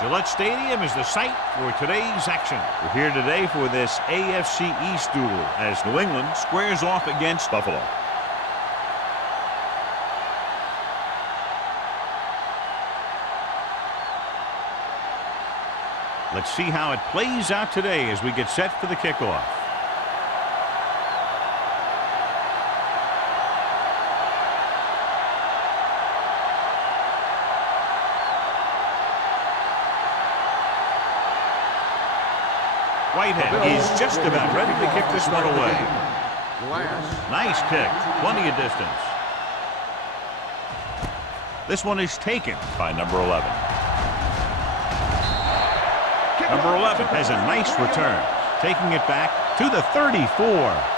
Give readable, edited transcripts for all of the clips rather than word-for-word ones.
Gillette Stadium is the site for today's action. We're here today for this AFC East duel as New England squares off against Buffalo. Let's see how it plays out today as we get set for the kickoff. Whitehead is just about ready to kick this one away. Nice kick. Plenty of distance. This one is taken by number 11. Number 11 has a nice return, taking it back to the 34.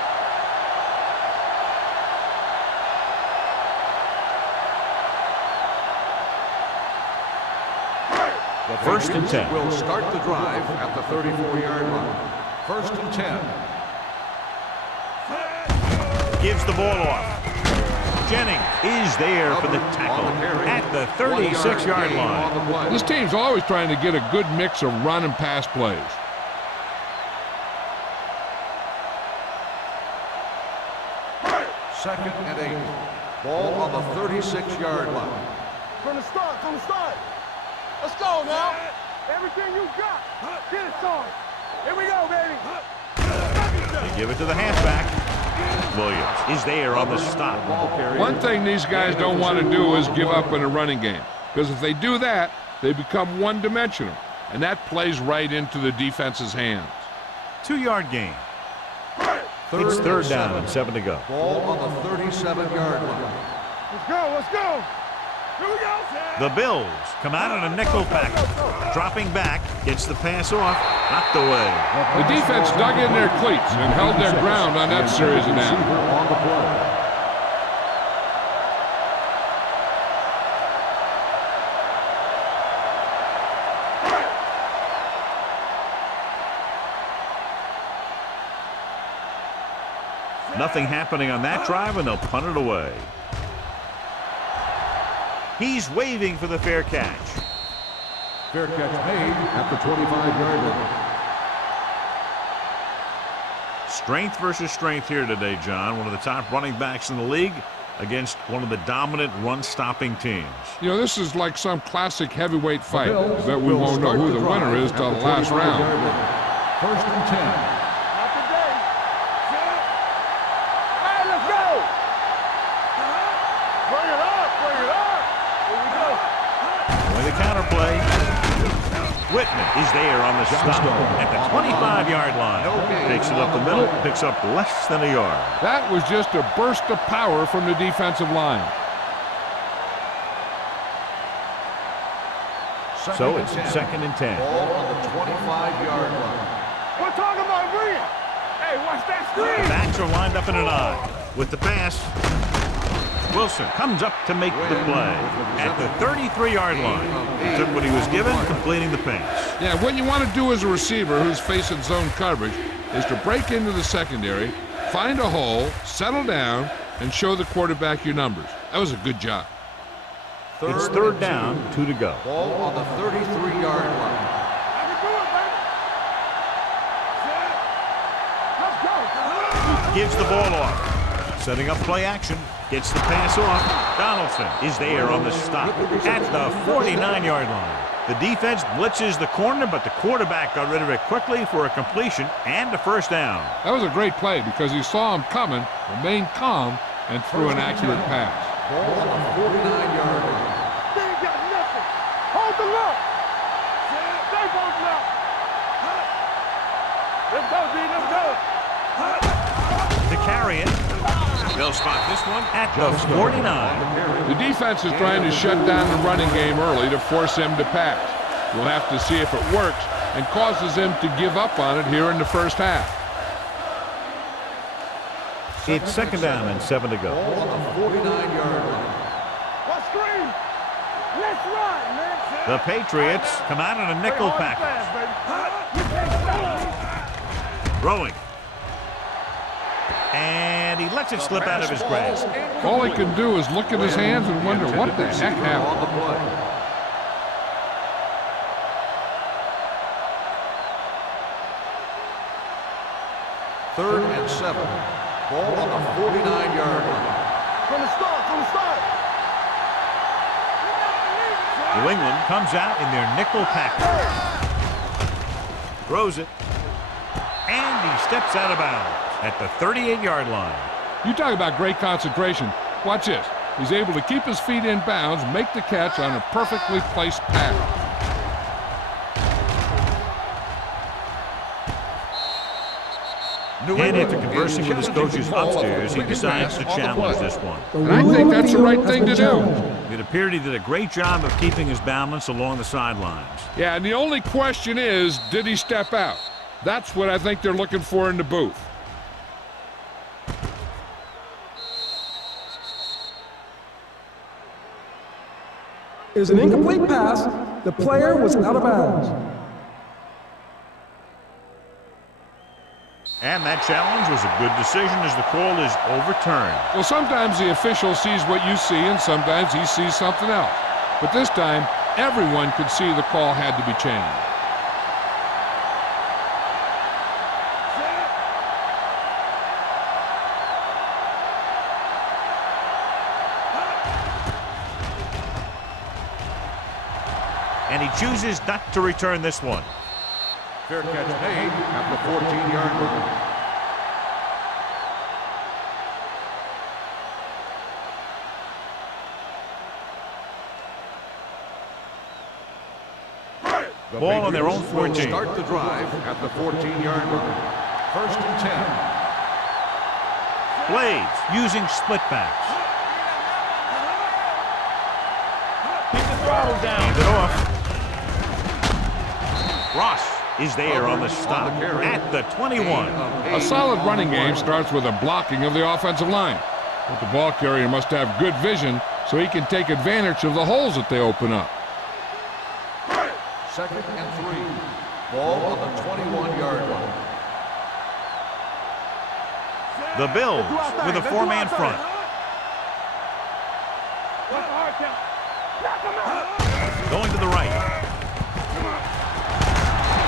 First and 10. Will start the drive at the 34-yard line. First and 10. Gives the ball off. Jennings is there for the tackle at the 36-yard line. This team's always trying to get a good mix of run and pass plays. Second and 8. Ball on the 36-yard line. From the start. Let's go now. Everything you got. Get it, son. Here we go, baby. They give it to the halfback. Williams is there on the stop. One thing these guys don't want to do is give up in a running game, because if they do that, they become one-dimensional, and that plays right into the defense's hands. 2-yard gain. It's third down and 7 to go. Ball on the 37-yard line. Let's go. Here we go. The Bills come out on a nickel package. Dropping back, gets the pass off, knocked away. The defense dug in their cleats and held their ground on that series of downs. Nothing happening on that drive, and they'll punt it away. He's waving for the fair catch. Fair catch made at the 25-yard line. Strength versus strength here today, John. One of the top running backs in the league against one of the dominant run-stopping teams. You know, this is like some classic heavyweight fight. I bet we won't know who the winner is till the last round. First and 10. Whitman is there on the stop at the 25-yard line. Takes it up the middle, picks up less than a yard. That was just a burst of power from the defensive line. So it's second and 10. Ball on the 25-yard line. We're talking about green. Hey, watch that screen. The backs are lined up in an I. With the pass, Wilson comes up to make the play at the 33-yard line. He took what he was given, completing the pass. Yeah, what you want to do as a receiver who's facing zone coverage is to break into the secondary, find a hole, settle down, and show the quarterback your numbers. That was a good job. It's third down, 2 to go. Ball on the 33-yard line. Gives the ball off. Setting up play action. Gets the pass off. Donaldson is there on the stop at the 49-yard line. The defense blitzes the corner, but the quarterback got rid of it quickly for a completion and a first down. That was a great play because he saw him coming, remained calm, and threw an accurate pass. Ball on the 49-yard line. They ain't got nothing. Hold the look. Stay both now. Let's go, D. Let's go. To carry it. They'll spot this one at the 49. The defense is trying to shut down the running game early to force him to pass. We'll have to see if it works and causes him to give up on it here in the first half. It's second down and 7 to go. Ball on the 49-yard line. Let's screen. Let's run, man. The Patriots come out in a nickel package. Throwing. And he lets it slip out of his grasp. All he can do is look at his hands and wonder what the heck happened. and 7. Ball on the 49-yard line. From the start, from the start. New England comes out in their nickel package. Throws it. And he steps out of bounds at the 38-yard line. You talk about great concentration. Watch this. He's able to keep his feet in bounds, make the catch on a perfectly placed pass. And after conversing with his coaches upstairs, he decides to challenge this one. And I think that's the right thing to do. It appeared he did a great job of keeping his balance along the sidelines. Yeah, and the only question is, did he step out? That's what I think they're looking for in the booth. It was an incomplete pass. The player was out of bounds. And that challenge was a good decision as the call is overturned. Well, sometimes the official sees what you see, and sometimes he sees something else. But this time, everyone could see the call had to be changed. And he chooses not to return this one. Fair catch made at the 14-yard line. Ball on their own 14. Start the drive at the 14-yard line. 1st and 10. Blades using split backs. Keep the throttle down. Hand it off. Ross is there on the stop at the 21. A solid running game starts with a blocking of the offensive line. But the ball carrier must have good vision so he can take advantage of the holes that they open up. 2nd and 3. Ball on the 21-yard line. The Bills with a 4-man front. Going to the right.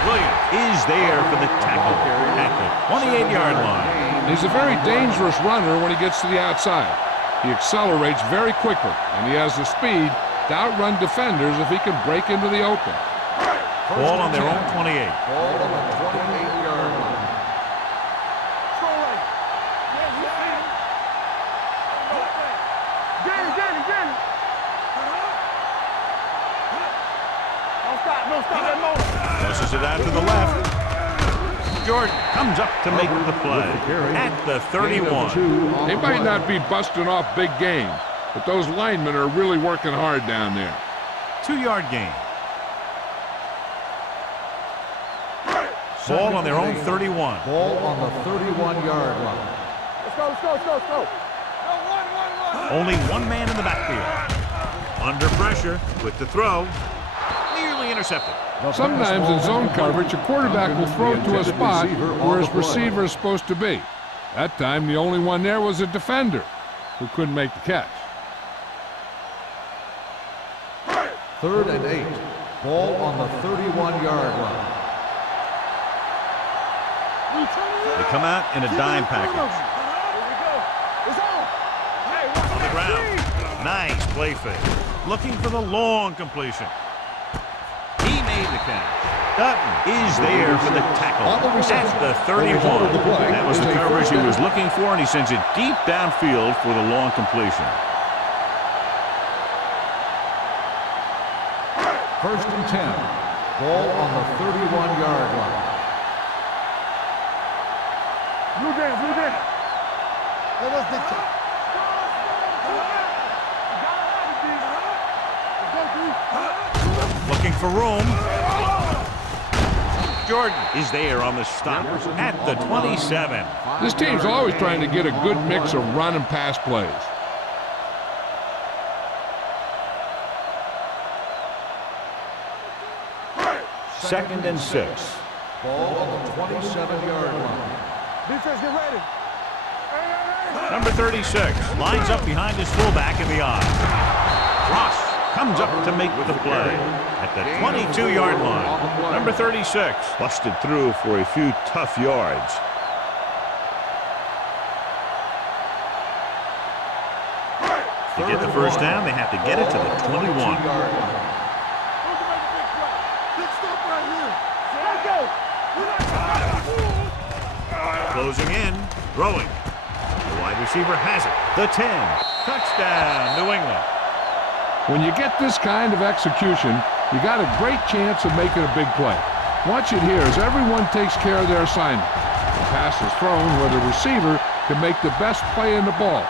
Williams is there for the tackle at the 28-yard line. He's a very dangerous runner when he gets to the outside. He accelerates very quickly, and he has the speed to outrun defenders if he can break into the open. Ball on their own 28. Ball on the 28-yard line. Tosses it out to the left. Jordan comes up to make the play at the 31. They might not be busting off big game, but those linemen are really working hard down there. 2-yard gain. Ball on their own 31. Ball on the 31-yard line. Let's go, let's go, let's go, let's go. Only one man in the backfield. Under pressure with the throw. Nearly intercepted. Sometimes in zone coverage, a quarterback will throw to a spot where his receiver is supposed to be. That time, the only one there was a defender who couldn't make the catch. 3rd and 8. Ball on the 31-yard line. They come out in a dime package. On the ground. Nice play fake. Looking for the long completion. He made the catch. Dutton is there for the tackle at the 31. That was the coverage he was looking for, and he sends it deep downfield for the long completion. 1st and 10. Ball on the 31-yard line. Blue down, blue down. Let us dictate. Looking for room. Jordan is there on the stop at the 27. This team's always trying to get a good mix of run and pass plays. Second and 6. Ball on the 27-yard line. Defense, get ready. Number 36 lines up behind his fullback in the eye. Ross comes up to make the play at the 22-yard line. Number 36 busted through for a few tough yards. To get the first down, they have to get it to the 21. Closing in, throwing. The wide receiver has it. The 10. Touchdown, New England. When you get this kind of execution, you got a great chance of making a big play. Watch it here as everyone takes care of their assignment. The pass is thrown where the receiver can make the best play in the ball,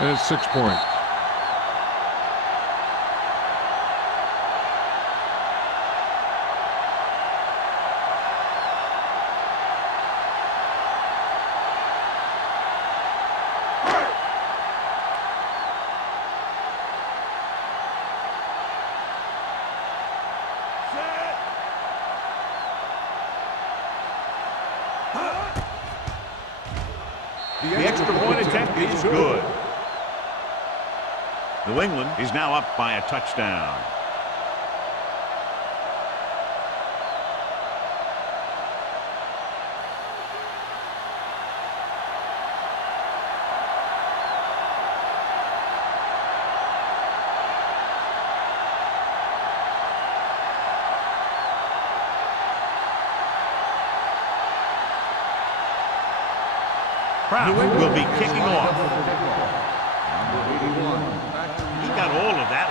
and it's 6 points. The extra point attempt is good. New England is now up by a touchdown. Kraft will be kicking off. He got all of that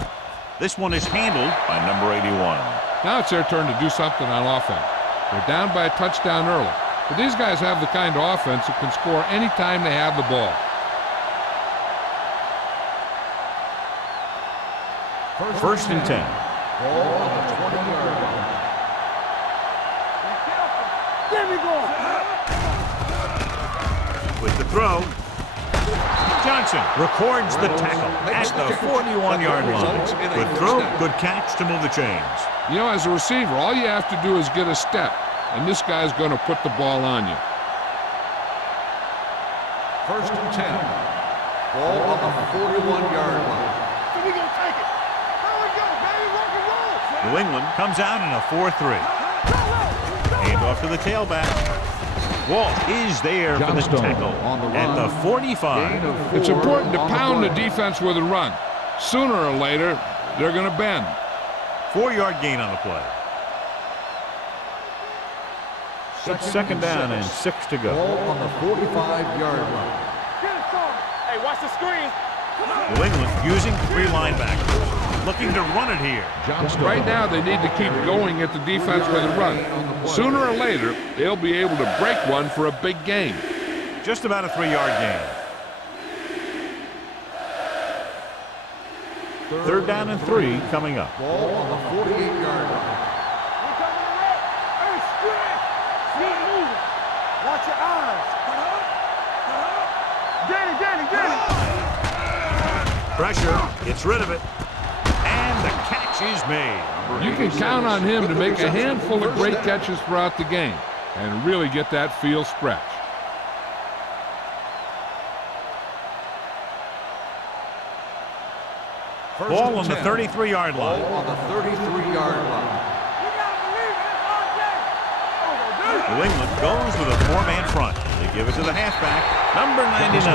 one. This one is handled by number 81. Now it's their turn to do something on offense. They're down by a touchdown early, but these guys have the kind of offense that can score anytime they have the ball. First and 10. Ball on the 20-yard line. With the throw, Johnson records the tackle at the 41-yard line. Good throw, good catch to move the chains. You know, as a receiver, all you have to do is get a step, and this guy's going to put the ball on you. First and 10. Ball on the 41-yard line. We gonna take it. There we go, baby. Rock and roll. New England comes out in a 4-3. Hand off to the tailback. Walt is there for the tackle at the 45. It's important to pound the defense with a run. Sooner or later, they're going to bend. 4-yard gain on the play. Second down and 6 to go. Ball on the 45-yard line. Hey, watch the screen. New England using 3 linebackers. Looking to run it here. Right now, they need to keep going at the defense with a run. Sooner or later, they'll be able to break one for a big gain. Just about a 3-yard gain. Third down and 3 coming up. Ball on the 48-yard line. Watch your eyes. Get it. Pressure, gets rid of it. And the catch is made. You can count on him to make a handful of great catches throughout the game and really get that field stretch. Ball on the 33-yard line. Ball on the 33-yard line. New England goes with a 4-man front. They give it to the halfback, number 99.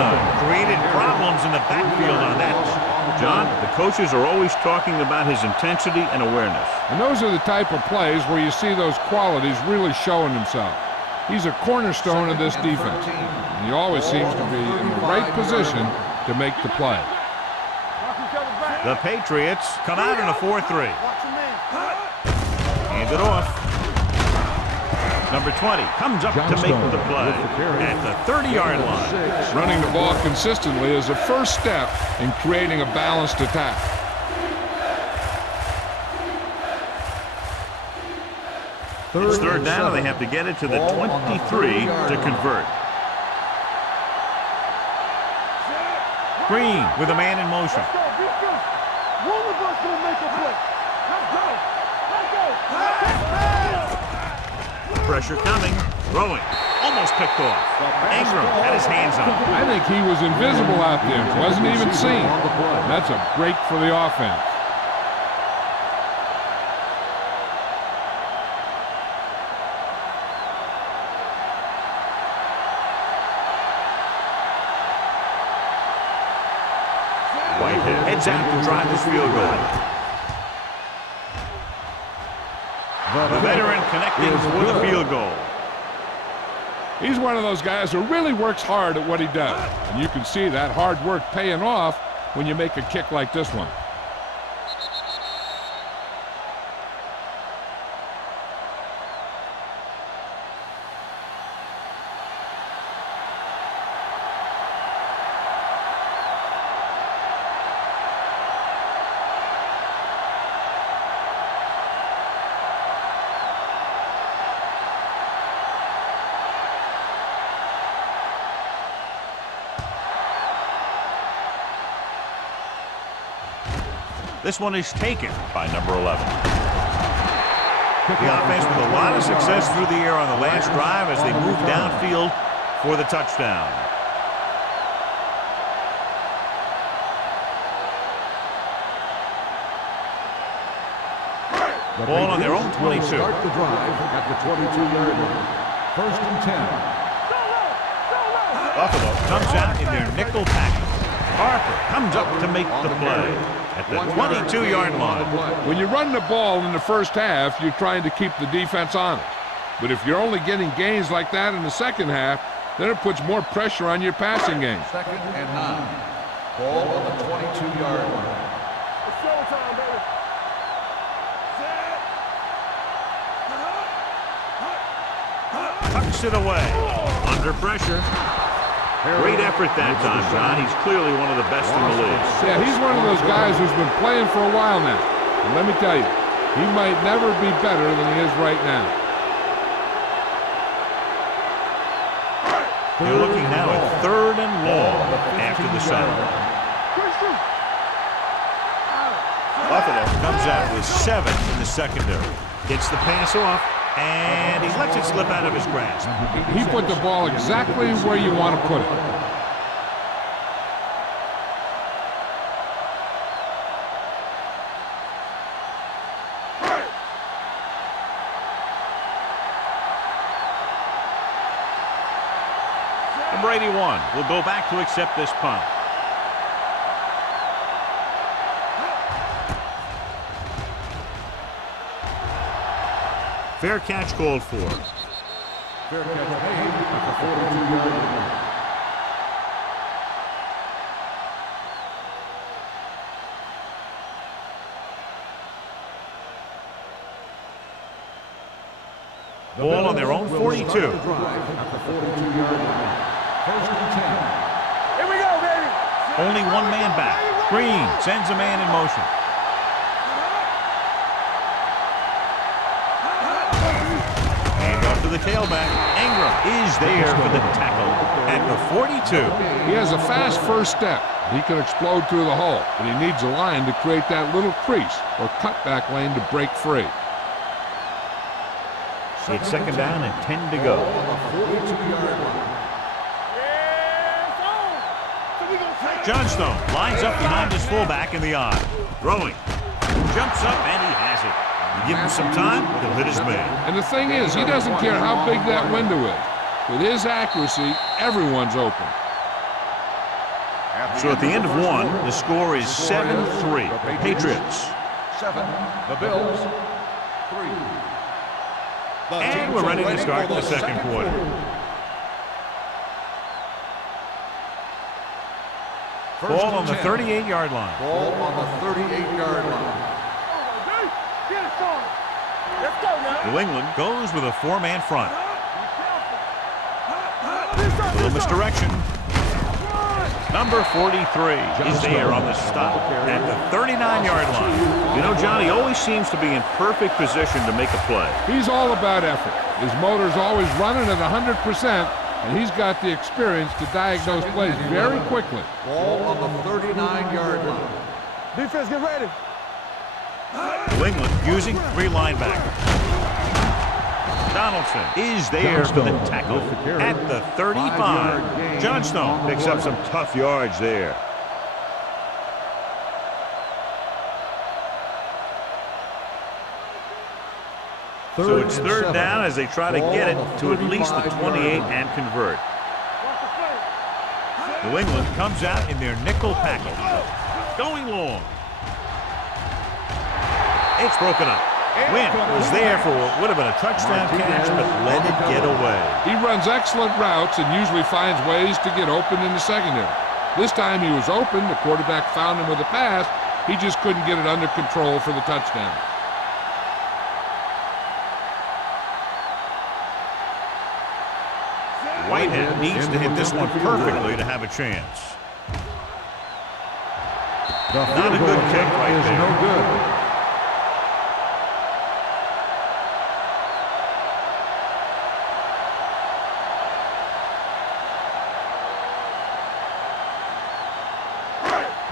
Created problems in the backfield on that one. John, the coaches are always talking about his intensity and awareness. And those are the type of plays where you see those qualities really showing themselves. He's a cornerstone of this defense, and he always seems to be in the right position to make the play. The Patriots come out in a 4-3. Hand it off. Number 20 comes up to make the play at the 30-yard line. Running the ball consistently is the first step in creating a balanced attack. It's third down, and they have to get it to the 23 to convert. Green with a man in motion. One of us will make a play. Let's go. Pressure coming, throwing, almost picked off. Ingram had his hands on it. I think he was invisible out there, wasn't even seen. That's a break for the offense. Whitehead heads out to try this field goal. The veteran connecting for the field goal. He's one of those guys who really works hard at what he does. And you can see that hard work paying off when you make a kick like this one. This one is taken by number 11. The offense with a lot of success through the air on the last drive as they move downfield for the touchdown. The Ball on their own Patriots 22. will start the drive at the 22-yard line. First and 10. Buffalo comes out in their nickel package. Harper comes up to make the play at the 22-yard line. When you run the ball in the first half, you're trying to keep the defense honest. But if you're only getting gains like that in the second half, then it puts more pressure on your passing game. Second and 9. Ball on the 22-yard line. It's showtime, baby. Tucks it away. Under pressure. Great effort that time, John. He's clearly one of the best in the league. Yeah, he's one of those guys who's been playing for a while now. And let me tell you, he might never be better than he is right now. They're looking now at 3rd and long after the sack. Buffalo comes out with 7 in the secondary. Gets the pass off, and he lets it slip out of his grasp. He put the ball exactly where you want to put it. Number 81 will go back to accept this punt. Fair catch called for. Fair catch made at the 42-yard line. Ball on their own 42. At the 42-yard line. First and 10. Here we go, baby. Only one man back. Green sends a man in motion. Hand off to the tailback. Ingram is there for the tackle at the 42. He has a fast first step. He can explode through the hole, but he needs a line to create that little crease or cutback lane to break free. It's 2nd down and 10 to go. Johnstone lines up behind his fullback in the eye. Throwing. Jumps up and he has it. You give him some time, he'll hit his man. And the thing is, he doesn't care how big that window is. With his accuracy, everyone's open. So at the end of 1, the score is 7-3. Patriots. 7. The Bills. 3. And we're ready to start the second quarter. Ball on the 38-yard line. Ball on the 38-yard line. Get it started. Let's go now. New England goes with a 4-man front. A little misdirection. Number 43 is there on the stop at the 39-yard line. You know, John, he always seems to be in perfect position to make a play. He's all about effort. His motor's always running at 100%, and he's got the experience to diagnose plays very quickly. Ball on the 39-yard line. Defense, get ready. New England using 3 linebackers. Donaldson is there for the tackle at the 35. Johnstone picks up some tough yards there. So it's 3rd down as they try to get it to at least the 28 and convert. New England comes out in their nickel package. going long. It's broken up. Wynn was there for what would have been a touchdown catch, but let it get away. He runs excellent routes and usually finds ways to get open in the secondary. This time he was open. The quarterback found him with a pass. He just couldn't get it under control for the touchdown. Whitehead needs to hit this one perfectly to have a chance. Not a good kick right there. No good.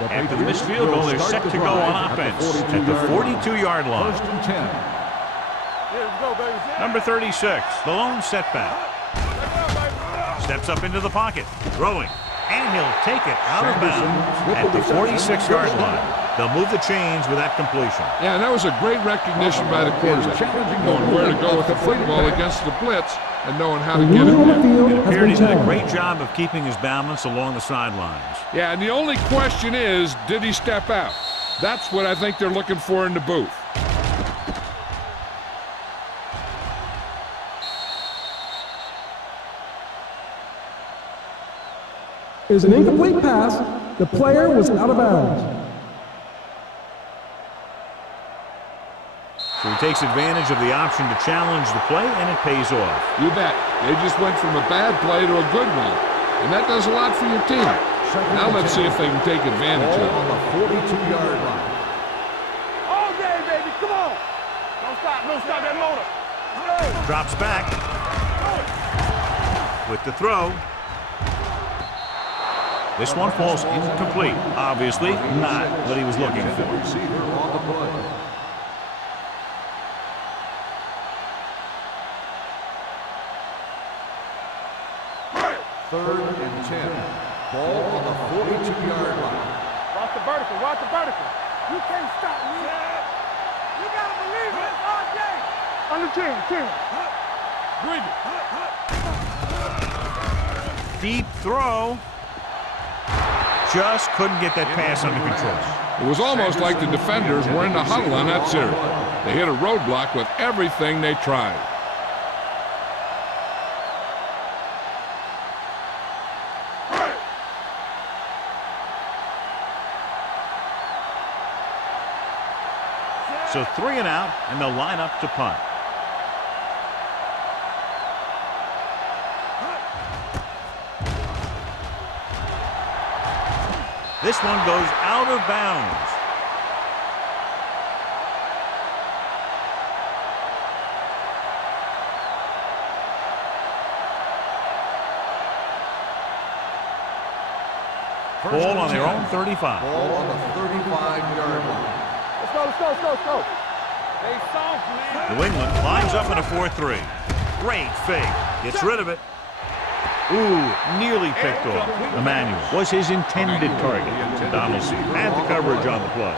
After the missed field goal, they're set to go on offense at the 42-yard line. First and 10. Number 36, the lone setback. Steps up into the pocket, throwing, and he'll take it out of bounds at the 46-yard line. They'll move the chains with that completion. Yeah, and that was a great recognition by the quarterback, knowing where to go with the football against the blitz and knowing how to get it there. It appeared he did a great job of keeping his balance along the sidelines. Yeah, and the only question is, did he step out? That's what I think they're looking for in the booth. Is an incomplete pass. The player was out of bounds. So he takes advantage of the option to challenge the play, and it pays off. You bet. They just went from a bad play to a good one, and that does a lot for your team. Now let's see if they can take advantage of it. On the 42-yard line. All day, baby. Come on. Don't stop that motor. Drops back with the throw. This one falls incomplete. Obviously not what he was looking for. Receiver on the play. Third and 10. Ball on the 42-yard line. Watch the vertical. Watch the vertical. You can't stop me. You gotta believe it all day. Under 10. Deep throw. Just couldn't get that pass under control. It was almost like the defenders were in the huddle on that series. They hit a roadblock with everything they tried. So 3 and out, and they'll line up to punt. This one goes out of bounds. Ball on their own 35. Ball on the 35-yard line. Let's go. Hey, soft, man. New England lines up in a 4-3. Great fake. Gets rid of it. Ooh, nearly picked off. Emmanuel was his intended target. Donaldson had the coverage on the play.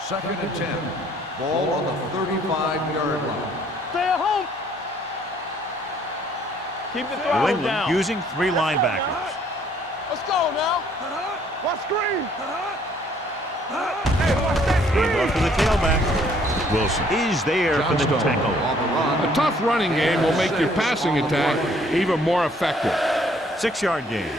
Second and 10. Ball on the 35-yard line. Stay at home. Keep the New throw England down. using 3 linebackers. Let's go now. Watch screen. Hey, watch that screen. Hand off to the tailback. Wilson is there for the tackle. A tough running game will make your passing attack even more effective. 6-yard gain.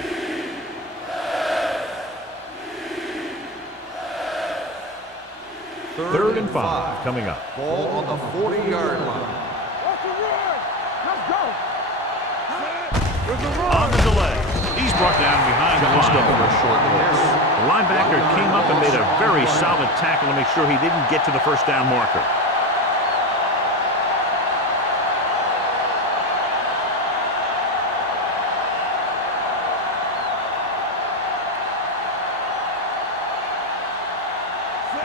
Third and 5 coming up. Ball on the 40-yard line. Watch the run. Let's go. On the delay. He's brought down behind the line for a short loss. The linebacker came up and made a very solid tackle to make sure he didn't get to the first down marker.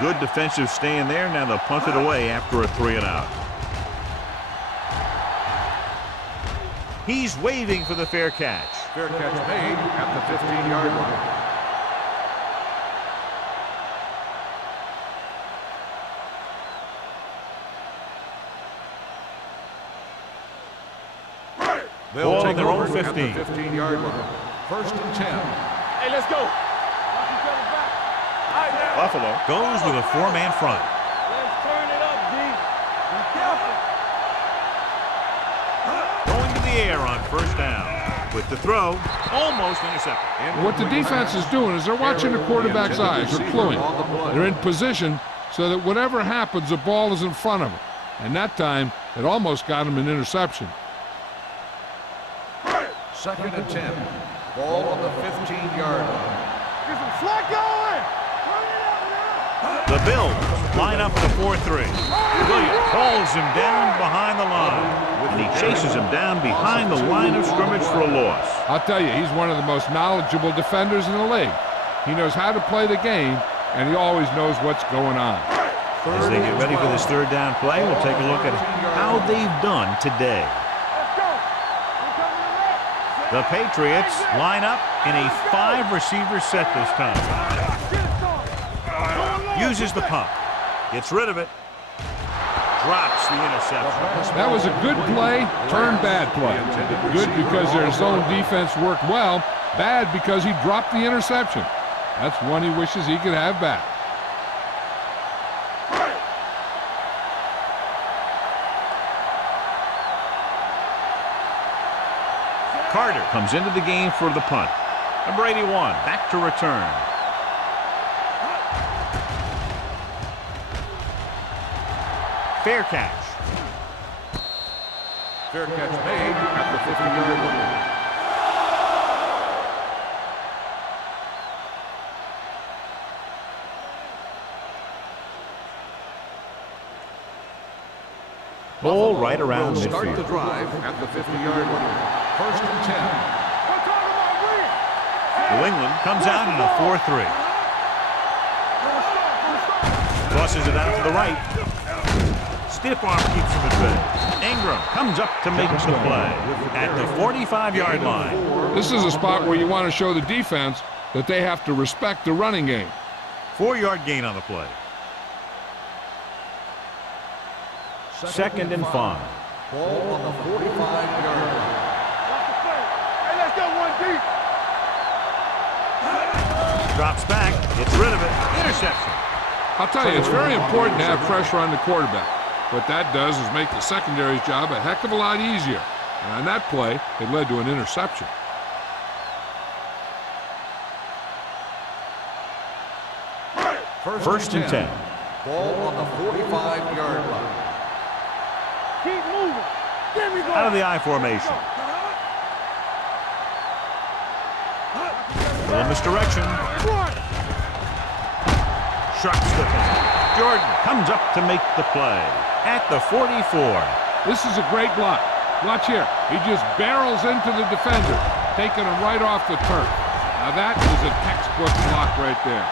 Good defensive stand there. Now they'll punt it away after a 3 and out. He's waving for the fair catch. Fair catch made at the 15-yard line. They'll Ball take on their own over 15. at the 15-yard line. 1st and 10. Hey, let's go. Watch each other back. All right, now. Buffalo goes with a 4-man front. Let's turn it up, D. Be careful. Going to the air on 1st down. With the throw, almost intercepted. What the defense is doing is they're watching the quarterback's eyes. They're cluing. They're in position so that whatever happens, the ball is in front of them. And that time, it almost got him an interception. 2nd and 10. Ball on the 15-yard line. Get some slack going. Turn it up now. The Bills line up in a 4-3. Williams calls him down behind the line. And he chases him down behind the line of scrimmage for a loss. I'll tell you, he's one of the most knowledgeable defenders in the league. He knows how to play the game, and he always knows what's going on. As they get ready for this 3rd down play, we'll take a look at how they've done today. Let's go. We're coming to that. The Patriots line up in a 5-receiver set this time. Get it started. Uses the pump. Gets rid of it. Drops the interception. That was a good play, turned bad play. Good because their zone defense worked well. Bad because he dropped the interception. That's one he wishes he could have back. Carter comes into the game for the punt. Number 81 back to return. Fair catch. Fair catch made at the 50-yard line. Ball right around Will start the midfield. drive at the 50-yard line. 1st and 10. We're talking about win. New England comes out in a 4-3. Tosses it out to the right. Stiff arm keeps him at bay. Ingram comes up to make the play at the 45-yard line. This is a spot where you want to show the defense that they have to respect the running game. 4-yard gain on the play. 2nd and 5. Ball on the 45-yard line. Watch the play. Hey, let's get one deep. Drops back, gets rid of it, interception. I'll tell you, it's very important to have pressure on the quarterback. What that does is make the secondary's job a heck of a lot easier. And on that play, it led to an interception. First and 10. Ball on the 45-yard line. Keep moving. Give me Out of the I formation. Little misdirection. Shucks the pass. Jordan comes up to make the play at the 44. This is a great block. Watch here. He just barrels into the defender, taking him right off the turf. Now that is a textbook block right there.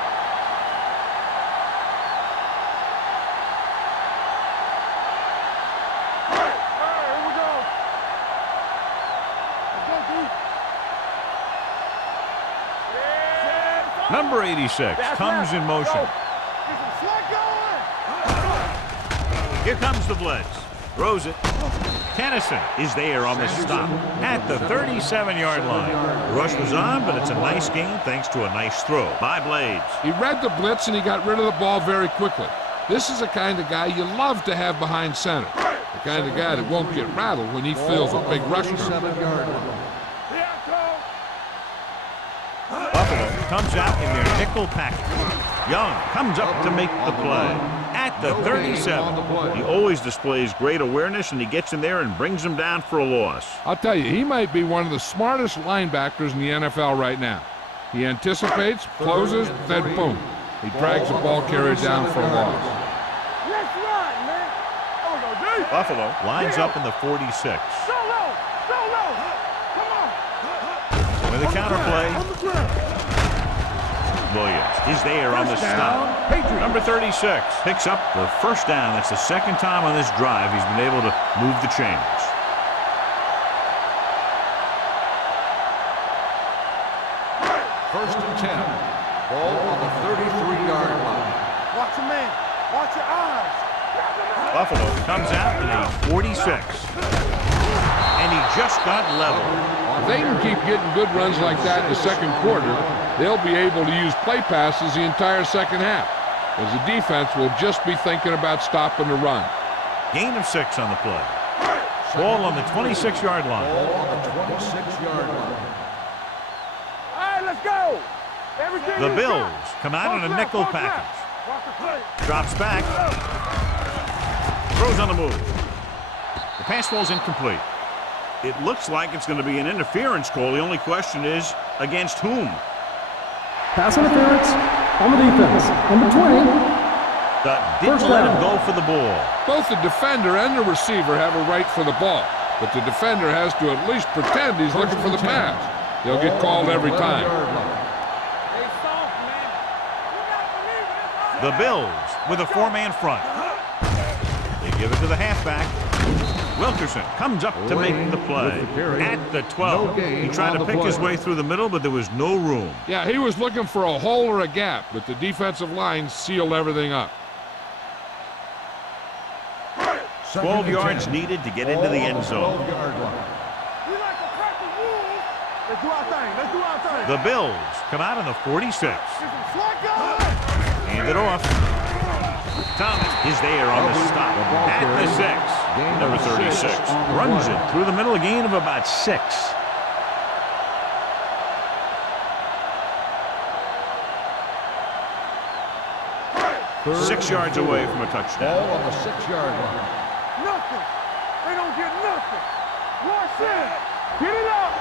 Number 86 comes in motion. Here comes the blitz. Throws it. Tennyson is there on the stop at the 37-yard line. The rush was on, but it's a nice gain thanks to a nice throw by Blades. He read the blitz and he got rid of the ball very quickly. This is the kind of guy you love to have behind center. The kind of guy that won't get rattled when he feels a big rush coming. Buffalo comes out in their nickel package. Young comes up to make the play at the 37. He always displays great awareness, and he gets in there and brings him down for a loss. I'll tell you, he might be one of the smartest linebackers in the NFL right now. He anticipates, closes, then boom. He drags the ball carrier down for a loss. Let's run, man. Buffalo lines up in the 46. So low. Come on. With a counter play, Williams is there on the stop. Number 36 picks up the first down. That's the second time on this drive he's been able to move the chains. First and 10. Ball on the 33-yard line. Watch your man. Watch your eyes. Buffalo comes out in a 46. And he just got level. If they can keep getting good runs like that in the second quarter, they'll be able to use play passes the entire second half, as the defense will just be thinking about stopping the run. Gain of 6 on the play. Ball on the 26-yard line. Ball on the 26-yard line. All right, let's go. Everything The you Bills got. come out in a Post nickel left, post package. left. Watch the play. Drops back. Throws on the move. The pass ball's incomplete. It looks like it's going to be an interference call. The only question is, against whom? Pass interference on the defense. Number 20. Didn't First let down. him go for the ball. Both the defender and the receiver have a right for the ball, but the defender has to at least pretend he's looking for the pass. They'll get called every time. Hey, soft, man. You gotta believe it. It's all The Bills with a 4-man front. They give it to the halfback. Wilkerson comes up to make the play. At the 12. He tried to pick his way through the middle, but there was no room. Yeah, he was looking for a hole or a gap, but the defensive line sealed everything up. 12 yards needed to get into the end zone. We like a pack of wolves. Let's do our thing. Let's do our thing. The Bills come out on the 46. Get some slack on. Hand it off. Thomas is there on the stop. At the 6. Number 36 runs it through the middle, a gain of about 6. Third 6 yards and 4. away from a touchdown. Ball on the 6-yard line. Nothing. They don't get nothing. Rush in. Get it up.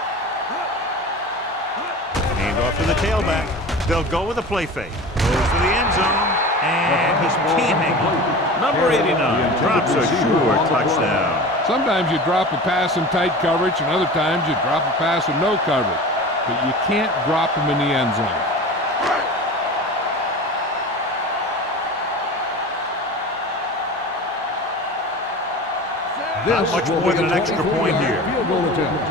Hand off to the tailback. They'll go with a play fake. Goes to the end zone, and he can't hang on. Number 89 drops a sure touchdown. Sometimes you drop a pass in tight coverage, and other times you drop a pass with no coverage. But you can't drop them in the end zone. Not much more than an extra point here. Field goal attempt.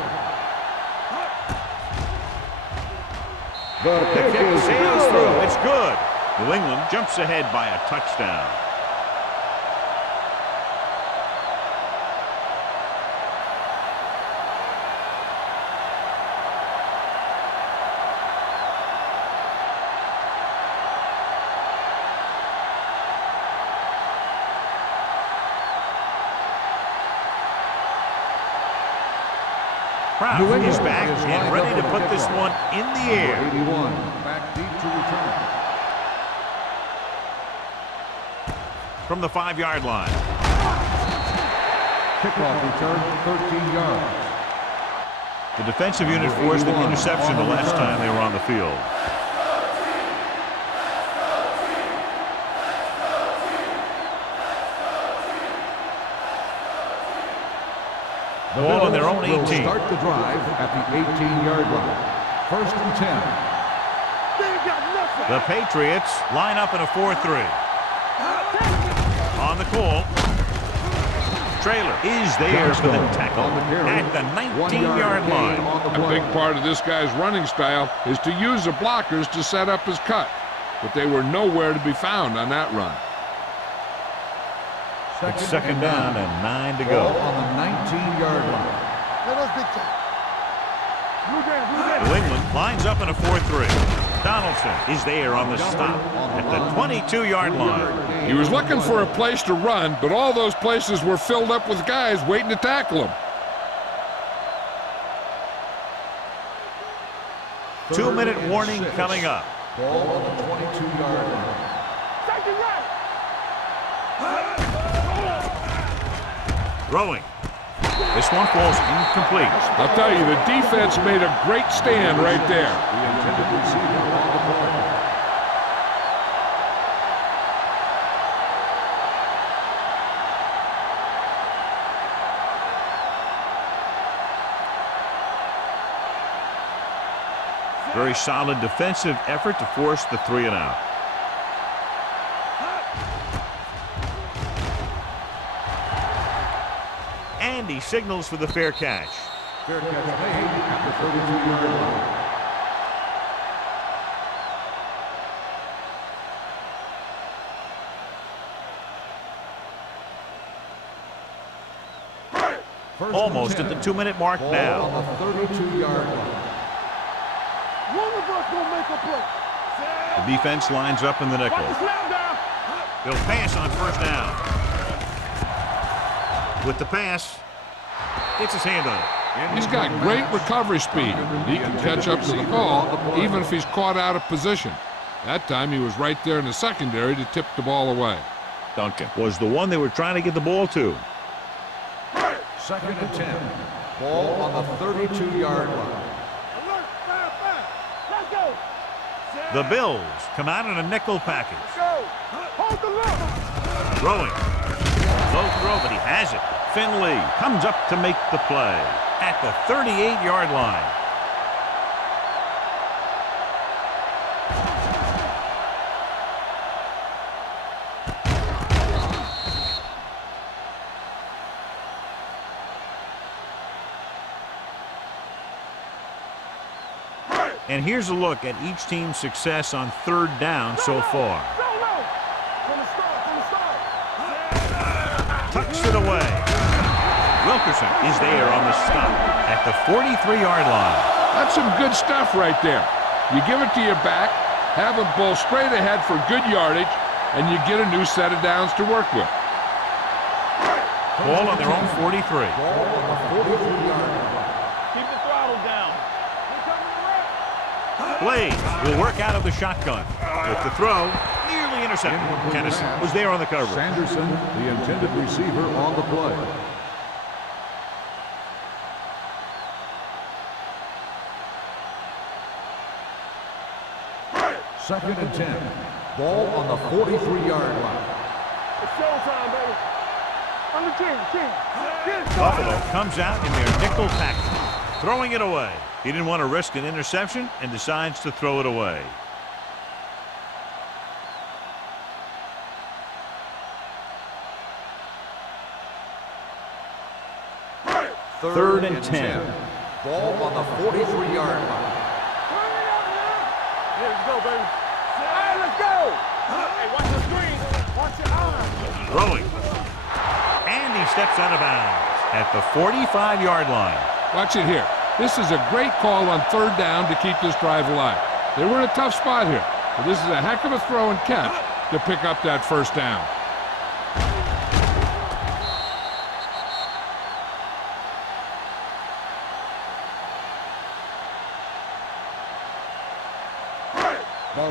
The kick sails through. It's good. New England jumps ahead by a touchdown. Kraft is back and ready to put this one in the air. 81, back deep to return. From the 5-yard line. Kickoff return, 13 yards. The defensive unit forced an interception the last time they were on the field. Ball on their own 18. Will start the drive at the 18-yard line. First and 10. They ain't got nothing. The Patriots line up in a 4-3. On the call. Traylor is there for the tackle at the 19-yard line. A big part of this guy's running style is to use the blockers to set up his cut, but they were nowhere to be found on that run. It's second down and 9 to go. Ball on the 19-yard line. Let us big time. Blue down, blue down. New England lines up in a 4-3. Donaldson is there on the stop at the 22-yard line. He was looking for a place to run, but all those places were filled up with guys waiting to tackle him. 2-minute warning coming up. Ball on the 22-yard line. Take it right. Throwing. This one falls incomplete. I'll tell you, the defense made a great stand right there. The intended receiver on the play. Very solid defensive effort to force the 3-and-out. And he signals for the fair catch. Fair catch made at the 32-yard line. Almost at the 2-minute mark Ball now. on the 32-yard line. One of us gonna make a play. The defense lines up in the nickel. Watch the slam down. He'll pass on first down. With the pass, gets his hand on it. He's got great recovery speed, and he can catch up to the ball even if he's caught out of position. That time he was right there in the secondary to tip the ball away. Duncan was the one they were trying to get the ball to. 2nd and 10. Ball on the 32-yard line. Alert, fire, fire. Let's go. The Bills come out in a nickel package. Go. Hold the look. Throwing. Low throw, but he has it. Finley comes up to make the play at the 38-yard line. And here's a look at each team's success on 3rd down so far. Go, go. From the start. Tucks it away. Wilkerson is there on the stop at the 43-yard line. That's some good stuff right there. You give it to your back, have him pull straight ahead for good yardage, and you get a new set of downs to work with. Ball on their own 43. Ball on the 43-yard line. Keep the throttle down. Blaze will work out of the shotgun. With the throw, nearly intercepted. Kennison was there on the coverage. Sanderson, the intended receiver, on the play. Second and 10. Ball on the 43-yard line. It's showtime, baby. I'm the king. Get it. Buffalo comes out in their nickel package, throwing it away. He didn't want to risk an interception and decides to throw it away. Third and 10. Ball on the 43-yard line. Let's go, baby. Hey, let's go. Hey, watch the screen. Watch your arm. Throwing. And he steps out of bounds at the 45-yard line. Watch it here. This is a great call on 3rd down to keep this drive alive. They were in a tough spot here, but this is a heck of a throw and catch to pick up that 1st down.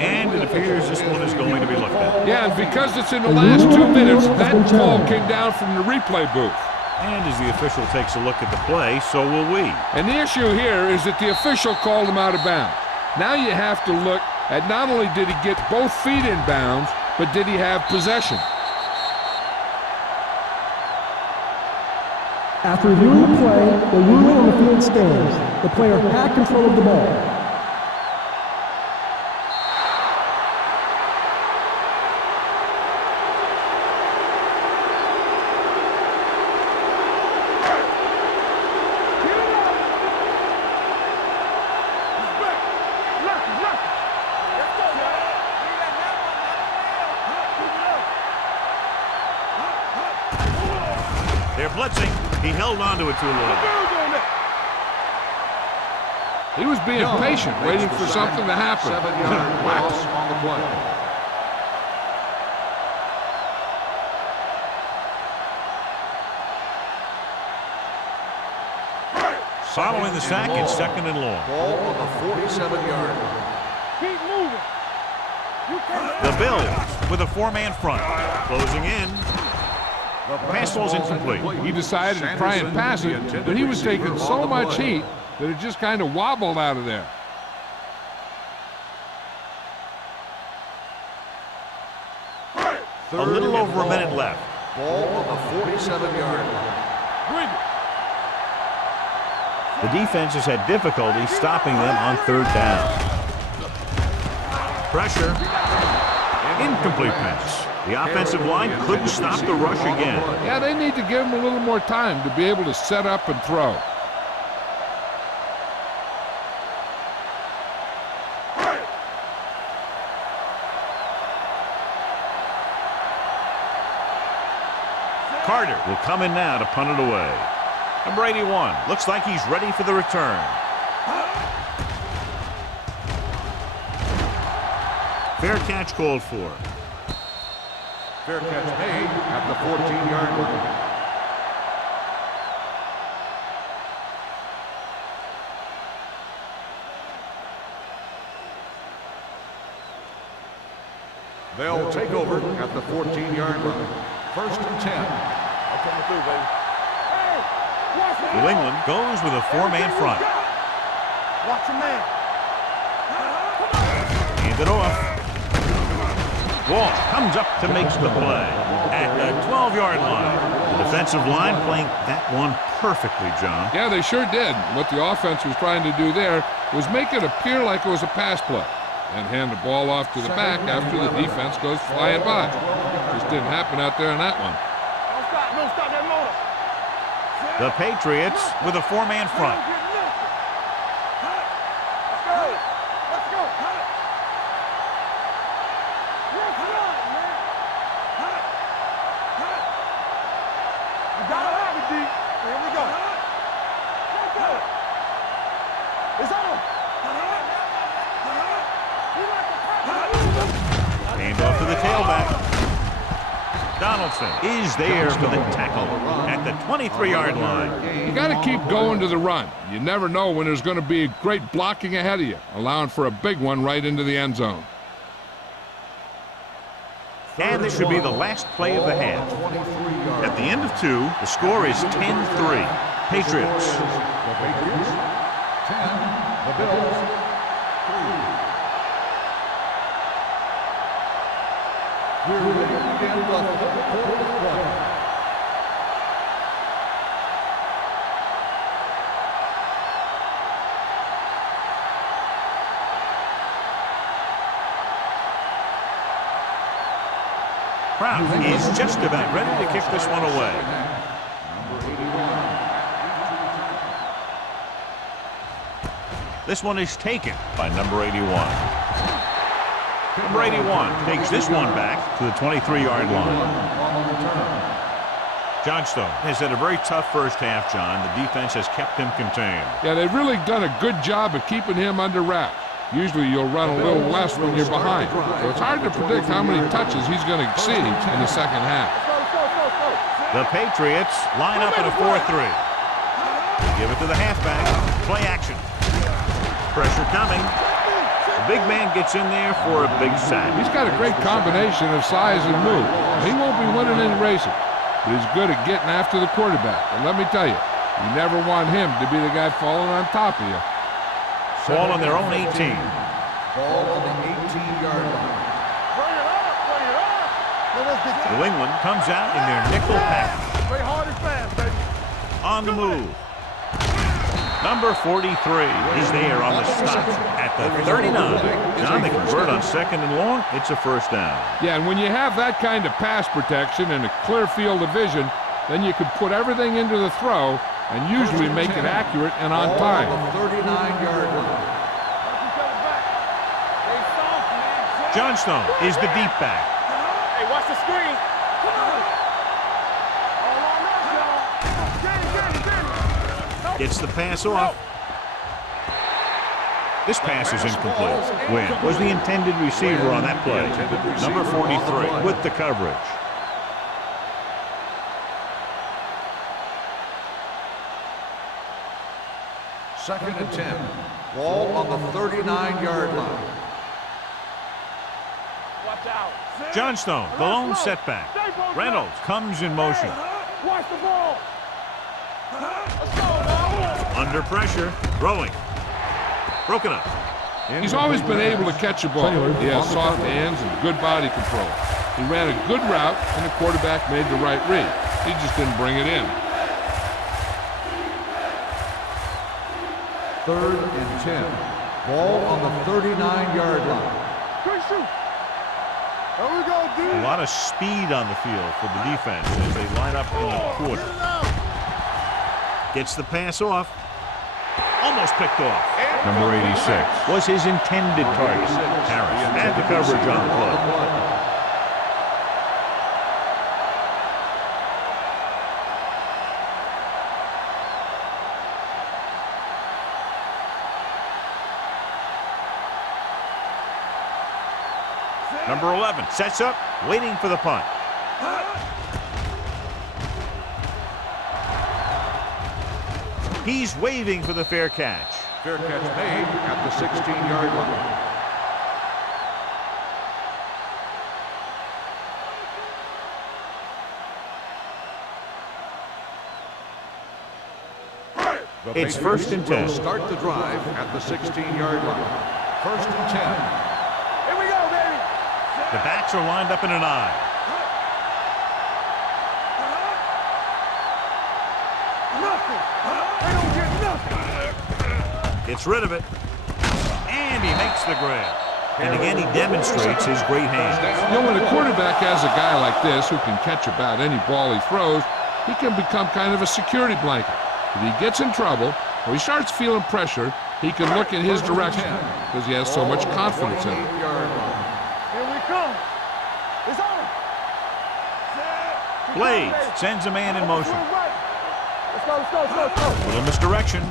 And it appears this one is going to be looked at. Yeah, and because it's in the last 2 minutes, that call came down from the replay booth. And as the official takes a look at the play, so will we. And the issue here is that the official called him out of bounds. Now you have to look at not only did he get both feet in bounds, but did he have possession? After reviewing the play, the ruling on the field stands. The player had control of the ball. They're blitzing. He held on to it too long. He was being patient, waiting for something to happen. 7-yard loss on the play. Following the sack, it's 2nd and long. Ball on the 47-yard line. Keep moving. You can't. The Bills with a 4-man front. Closing in. The Pass ball's incomplete. He decided to try and pass it, but he was taking so much heat that it just kind of wobbled out of there. A little over a minute left. Ball on the 47-yard line. Bring it. The defense has had difficulty stopping them on 3rd down. Pressure. Incomplete pass. The offensive line couldn't stop the rush again. Yeah, they need to give him a little more time to be able to set up and throw. Carter will come in now to punt it away. Number 81 looks like he's ready for the return. Fair catch called for. Fair catch made at the 14-yard line. They'll take over at the 14-yard line. First and 10. I'm coming through, baby. Hey, watch it. New England goes with a four-man front. Watch your man. Hand it off. Ball comes up to make the play at the 12-yard line. The defensive line playing that one perfectly, John. Yeah, they sure did. What the offense was trying to do there was make it appear like it was a pass play and hand the ball off to the back after the defense goes flying by. Just didn't happen out there in that one. Don't stop that motor. The Patriots with a four-man front. Let's go. Let's go. Let's run, man. You gotta have it, D. Here we go. Let's go. It's on. Hand off to the tailback. Donaldson is there for the tackle at the 23-yard line. You got to keep going to the run. You never know when there's going to be great blocking ahead of you, allowing for a big one right into the end zone. And this should be the last play of the half. At the end of 2, the score is 10-3. Patriots. The Patriots, 10. The Bills, 3. We're ready to begin the third quarter. Kraft is just about ready to kick this one away. Number 81. This one is taken by number 81. Number 81 takes this one back to the 23-yard line. Johnstone has had a very tough first half, John. The defense has kept him contained. Yeah, they've really done a good job of keeping him under wraps. Usually you'll run a little less when you're behind. So it's hard to predict how many touches he's going to see in the second half. The Patriots line up in a 4-3. Give it to the halfback. Play action. Pressure coming. The big man gets in there for a big sack. He's got a great combination of size and move. He won't be winning any races, but he's good at getting after the quarterback. And let me tell you, you never want him to be the guy falling on top of you. Ball on their own 18. Ball on the 18-yard line. Bring it up, bring it up. New England comes out in their nickel package. Play hard and fast, baby. On the move. Number 43 is there on the stop at the 39. John, they convert on 2nd and long. It's a first down. Yeah, and when you have that kind of pass protection and a clear field of vision, then you can put everything into the throw and usually make it accurate and on time. Ball on the 39-yard line. Johnstone is the deep back. Hey, watch the screen. Come on. All on up, y'all. Get it. Gets the pass off. This pass is incomplete. Wynn was the intended receiver on that play. Number 43 with the coverage. Second and 10. Ball on the 39-yard line. Watch out. Johnstone, the lone setback. Reynolds comes in motion. Watch the ball. Let's go now. Under pressure, throwing. Broken up. He's always been able to catch a ball. He has soft hands and good body control. He ran a good route, and the quarterback made the right read. He just didn't bring it in. Third and 10. Ball on the 39-yard line. Quick shoot. There we go, dude. A lot of speed on the field for the defense as they line up in the quarter. Gets the pass off. Almost picked off. Number 86 was his intended target. Harris had the coverage on the play. Number 11 sets up, waiting for the punt. He's waving for the fair catch. Fair catch made at the 16-yard line. It's first and 10. Start the drive at the 16-yard line. First and 10. Here we go, baby. The backs are lined up in an I. Nothing. They don't get nothing. Gets rid of it. And he makes the grab. And again, he demonstrates his great hands. You know, when a quarterback has a guy like this who can catch about any ball he throws, he can become kind of a security blanket. If he gets in trouble or he starts feeling pressure, he can look in his direction because he has so much confidence in him. Here we come. It's on. Blades sends a man in motion. Let's go. Little misdirection.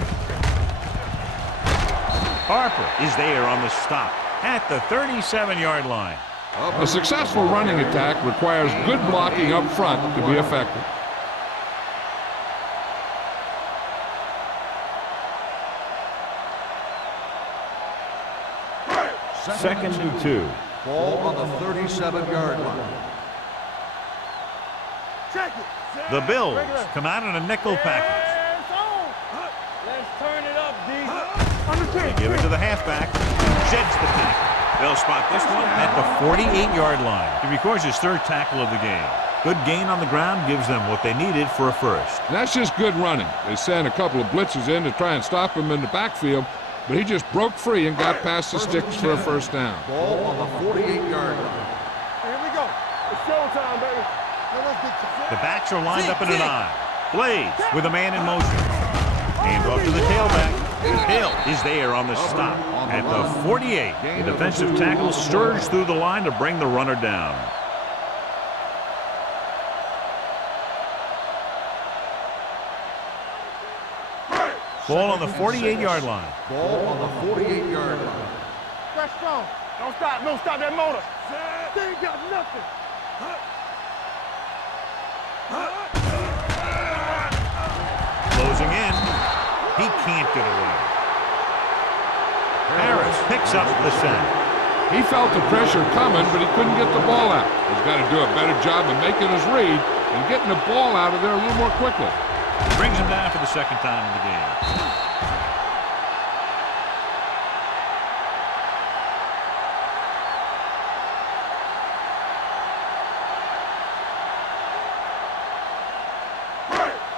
Harper is there on the stop at the 37-yard line. A successful running attack requires good blocking up front to be effective. Second and 2. Ball on the 37-yard line. Check it. The Bills come out in a nickel package. It's on. Let's turn it up, D. They give it to the halfback. Sheds the tackle. They'll spot this one at the 48-yard line. He records his third tackle of the game. Good gain on the ground gives them what they needed for a first. That's just good running. They sent a couple of blitzes in to try and stop him in the backfield, but he just broke free and got past the sticks for a first down. Ball on the 48-yard line. Here we go. It's showtime, baby. The backs are lined up in an I. Blades with a man in motion. Hand off to the tailback. Hill is there on the stop at the 48. The defensive tackle surged through the line to bring the runner down. Ball on the 48-yard line. Ball on the 48-yard line. Press strong. Don't stop that motor. They ain't got nothing. Closing in. He can't get away. Harris picks up the sack. He felt the pressure coming, but he couldn't get the ball out. He's got to do a better job of making his read and getting the ball out of there a little more quickly. Brings him down for the second time in the game.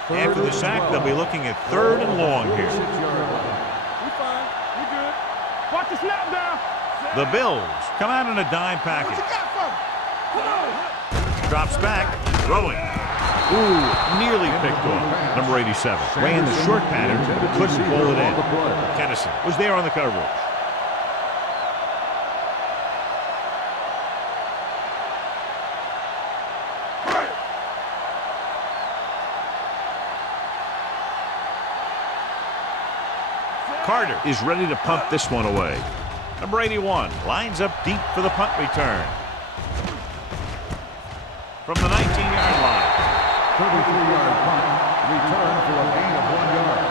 After the sack, they'll be looking at third and long here. We fine. We good. Watch the snap down. The Bills come out in a dime What package. you got for me? Come on. Drops back, throwing. Ooh, nearly picked off. Number 87 ran the short pattern, but couldn't pull it in. Kennison was there on the coverage. Carter is ready to pump this one away. Number 81 lines up deep for the punt return. From the 19-yard line. 33-yard punt. Return for a gain of 1 yard.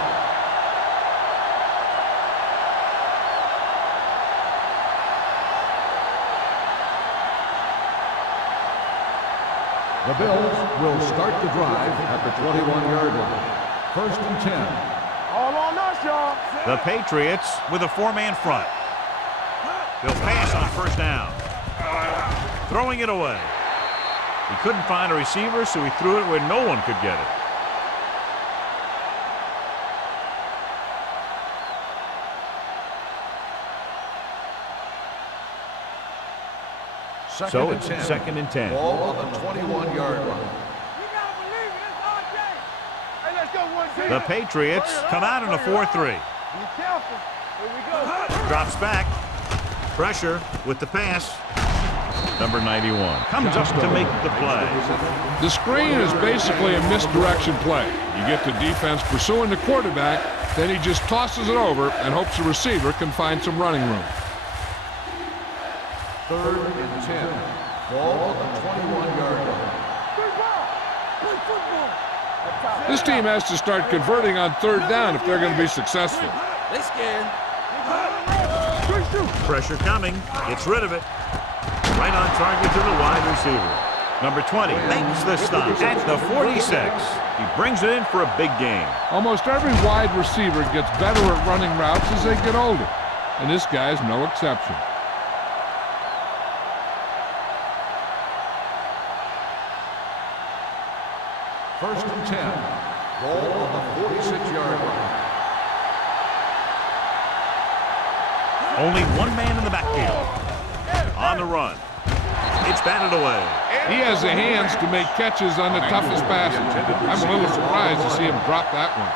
The Bills will start the drive at the 21-yard line. First and 10. All on us, y'all. The Patriots with a four-man front. They'll pass on first down. Throwing it away. He couldn't find a receiver, so he threw it where no one could get it. So it's second and 10. Ball on the 21-yard line. You gotta believe it. It's RJ. Hey, let's go one team. The Patriots come out in a 4-3. Be careful. Here we go. Drops back. Pressure with the pass. Number 91 comes up to make the play. The screen is basically a misdirection play. You get the defense pursuing the quarterback, then he just tosses it over and hopes the receiver can find some running room. 3rd and 10. Ball on the 21-yard line. This team has to start converting on 3rd down if they're going to be successful. They scared. Pressure coming. Gets rid of it. Right on target to the wide receiver. Number 20 makes the stop at the 46. He brings it in for a big gain. Almost every wide receiver gets better at running routes as they get older, and this guy's no exception. First and 10. Ball on the 46-yard line. Only one man in the backfield. On the run. It's batted away. He has the hands to make catches on the toughest passes. I'm a little surprised to see him drop that one.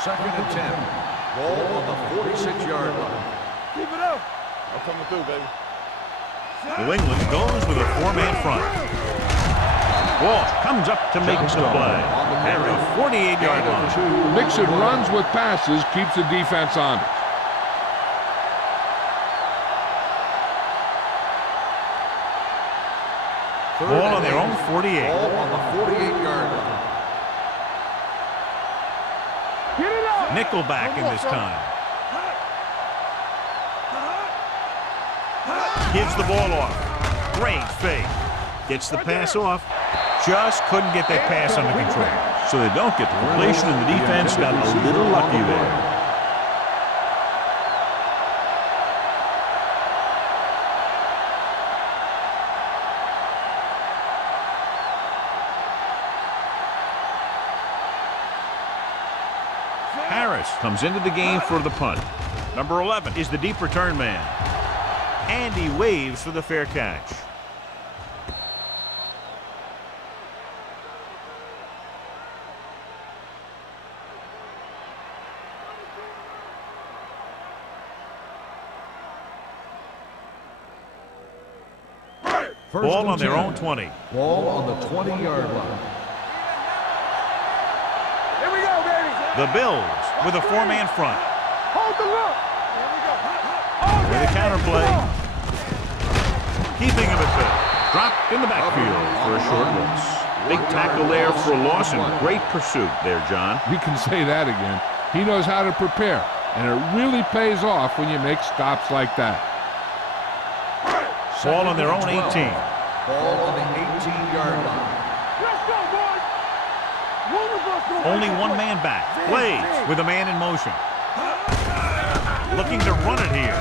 Second and 10. Ball on the 46-yard line. Keep it up. I'm coming through, baby. New England goes with a 4-man front. Walsh comes up to make the play at the 48-yard line. Mixing runs with passes keeps the defense honest. Ball on their own 48. Ball on the 48-yard line. Nickelback in this time. Gives the ball off. Great fake. Gets the pass off. Just couldn't get that pass under control. So they don't get the completion, and the defense got a little lucky there. Harris comes into the game for the punt. Number 11 is the deep return man. And he waves for the fair catch. Ball on their own 20. Ball on the 20-yard line. Here we go, baby. The Bills with a 4-man front. Hold the look. Here we go. With a counterplay. Keeping him at bay. Dropped in the backfield for a short loss. Big tackle there for a loss and great pursuit there, John. You can say that again. He knows how to prepare, and it really pays off when you make stops like that. Ball on their own 18. Ball on the 18-yard line. Let's go, boys. Only one man back. Plays with a man in motion. Looking to run it here.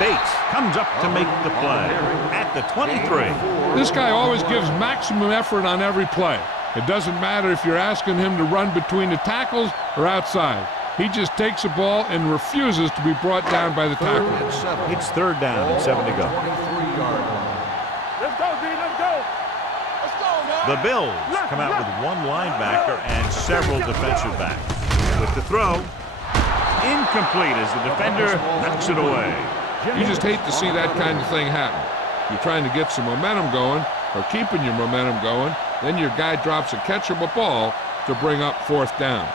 Bates comes up to make the play at the 23. This guy always gives maximum effort on every play. It doesn't matter if you're asking him to run between the tackles or outside. He just takes the ball and refuses to be brought down by the tackle. It's 3rd down and 7 to go. 23-yard line. Let's go, D. Let's go. Let's go, man. The Bills come out with one linebacker and several defensive backs. With the throw, incomplete as the defender knocks it away. You just hate to see that kind of thing happen. You're trying to get some momentum going or keeping your momentum going, then your guy drops a catchable ball to bring up 4th down.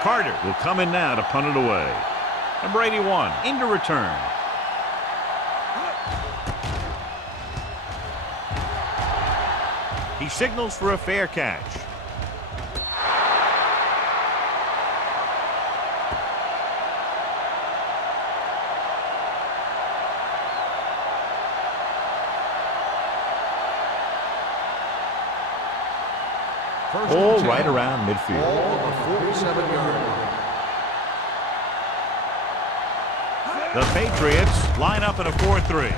Carter will come in now to punt it away. Number 81 into return. He signals for a fair catch. Ball right around midfield. Ball on the 47-yard line. The Patriots line up in a 4-3.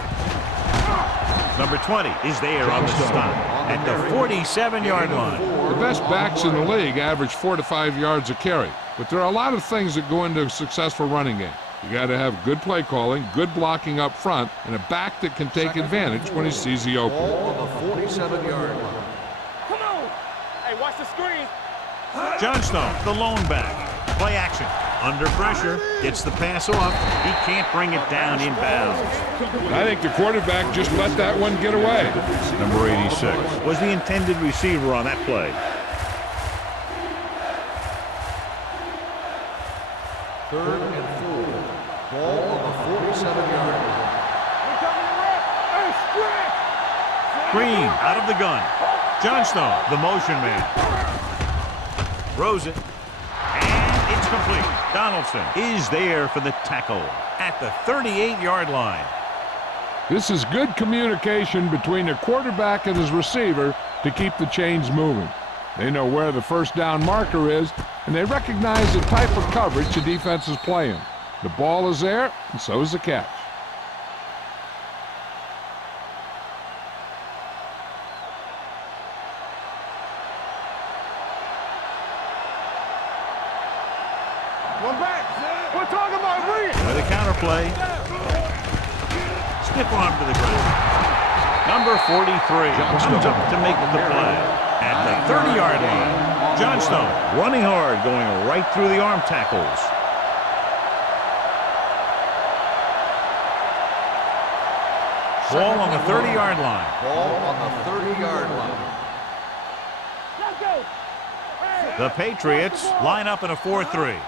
Number 20 is there on the stop at the 47-yard line. The best backs in the league average 4 to 5 yards a carry, but there are a lot of things that go into a successful running game. You got to have good play calling, good blocking up front, and a back that can take advantage when he sees the opening. Ball on the 47-yard line. Come on. Hey, watch the screen. Johnstone, the lone back. Play action. Under pressure, gets the pass off. He can't bring it down inbounds. I think the quarterback just let that one get away. Number 86 was the intended receiver on that play. Third and 4. Ball on the 47-yard line. Green out of the gun. Johnstone, the motion man. Throws it. And it's complete. Donaldson is there for the tackle at the 38-yard line. This is good communication between the quarterback and his receiver to keep the chains moving. They know where the first down marker is, and they recognize the type of coverage the defense is playing. The ball is there, and so is the catch. One back. We're talking about bring it. With a counter play. Stiff arm to the ground. Number 43 comes up to make the play at the 30-yard line. Johnstone running hard, going right through the arm tackles. Ball on the 30-yard line. Ball on the 30-yard line. Let's go. The Patriots line up in a 4-3.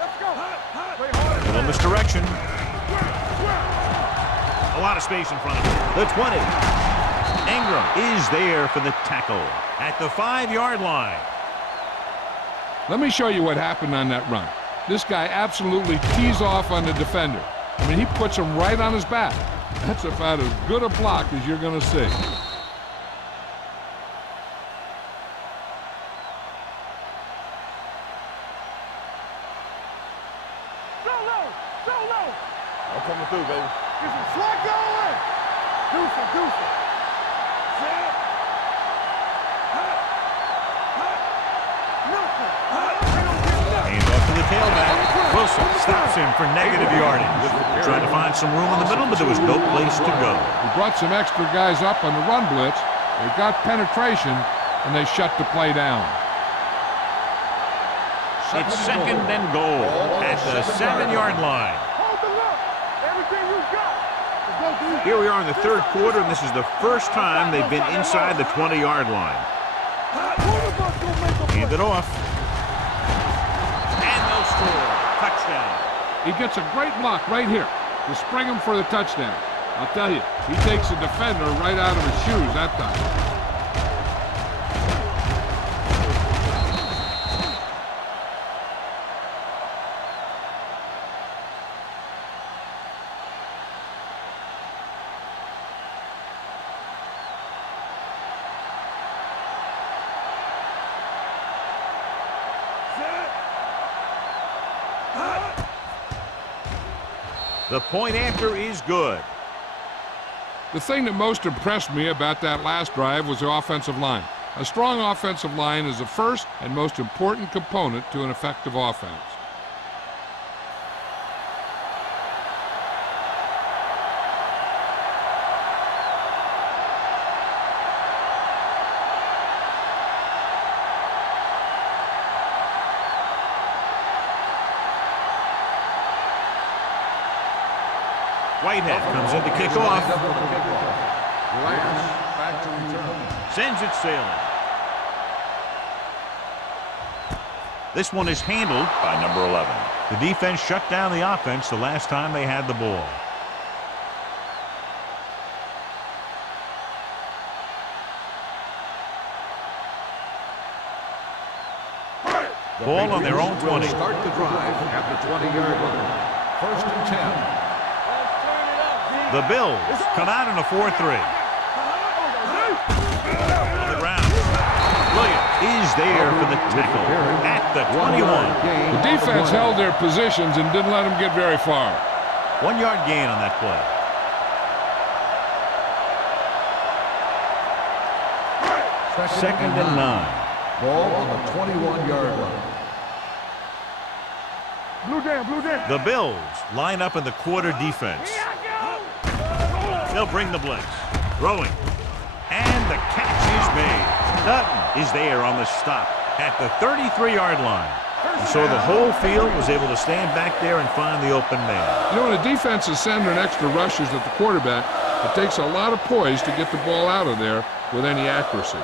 Let's go. Play harder. Little misdirection. A lot of space in front of him. The 20. Ingram is there for the tackle at the 5-yard line. Let me show you what happened on that run. This guy absolutely tees off on the defender. I mean, he puts him right on his back. That's about as good a block as you're going to see. I'm coming through, baby. Get some slack going. Deuce it. Hands off to the tailback. Wilson stops him for negative yardage. Trying to find some room in the middle, but there was no place to go. He brought some extra guys up on the run blitz. They got penetration, and they shut the play down. It's second and goal at the 7-yard line. Hold the look. Everything you got. Here we are in the third quarter, and this is the first time they've been inside the 20-yard line. Hand it off. And they'll score. Touchdown. He gets a great block right here to spring him for the touchdown. I'll tell you, he takes the defender right out of his shoes that time. The point after is good. The thing that most impressed me about that last drive was the offensive line. A strong offensive line is the first and most important component to an effective offense. Whitehead comes in to kick off. Lance back to return. Sends it sailing. This one is handled by number 11. The defense shut down the offense the last time they had the ball. Ball on their own 20. Start the drive at the 20-yard line. First and 10. The Bills come out in a 4-3. On the ground. Williams is there for the tackle at the 21. The defense held their positions and didn't let them get very far. 1-yard gain on that play. Second and 9. Ball on the 21-yard line. Blue down. The Bills line up in the quarter defense. They'll bring the blitz. Throwing. And the catch is made. Dutton is there on the stop at the 33-yard line. And so the whole field was able to stand back there and find the open man. You know, when a defense is sending extra rushers at the quarterback, it takes a lot of poise to get the ball out of there with any accuracy.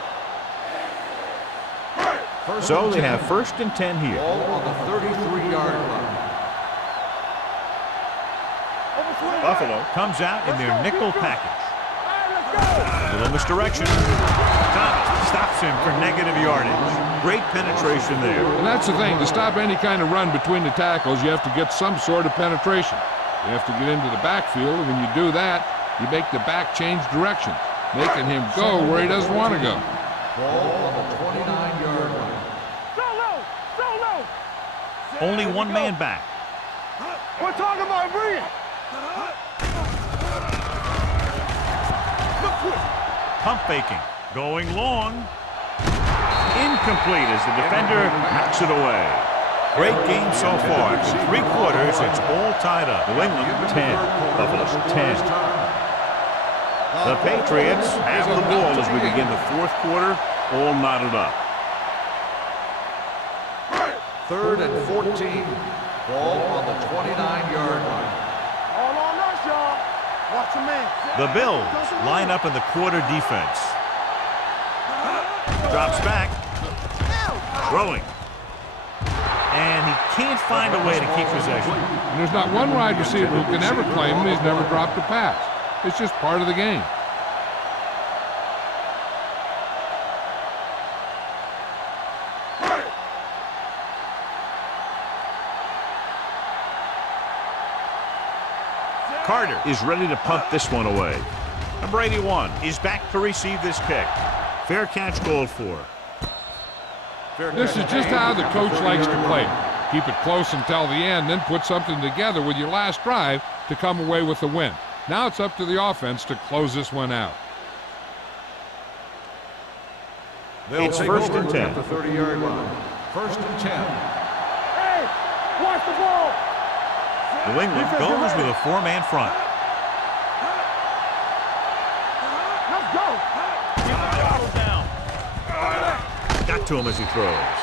So they have 1st and 10 here. Ball on the 33-yard line. Buffalo comes out in their nickel package. A little misdirection. Thomas stops him for negative yardage. Great penetration there. And that's the thing. To stop any kind of run between the tackles, you have to get some sort of penetration. You have to get into the backfield, and when you do that, you make the back change directions, making him go where he doesn't want to go. Ball on the 29-yard line. Only one man back. We're talking about bringing. Pump faking. Going long. Incomplete as the defender knocks it away. Great game so far. For 3 quarters, it's all tied up. New England 10, Buffalo 10. The Patriots have the ball as we begin the 4th quarter, all knotted up. 3rd and 14. Ball on the 29-yard line. All on us, y'all. Watch your man. The Bills line up in the quarter defense. Drops back. Throwing. And he can't find a way to keep possession. And there's not one wide receiver who can ever claim that he's never dropped a pass. It's just part of the game. Carter is ready to punt this one away. Number 81 is back to receive this kick. Fair catch called for. This is just how the coach likes to play. Keep it close until the end, then put something together with your last drive to come away with the win. Now it's up to the offense to close this one out. It's 1st and 10. At the 30-yard line. 1st and 10. Hey, watch the ball. New England goes with a 4-man front. Let's go. Got to him as he throws.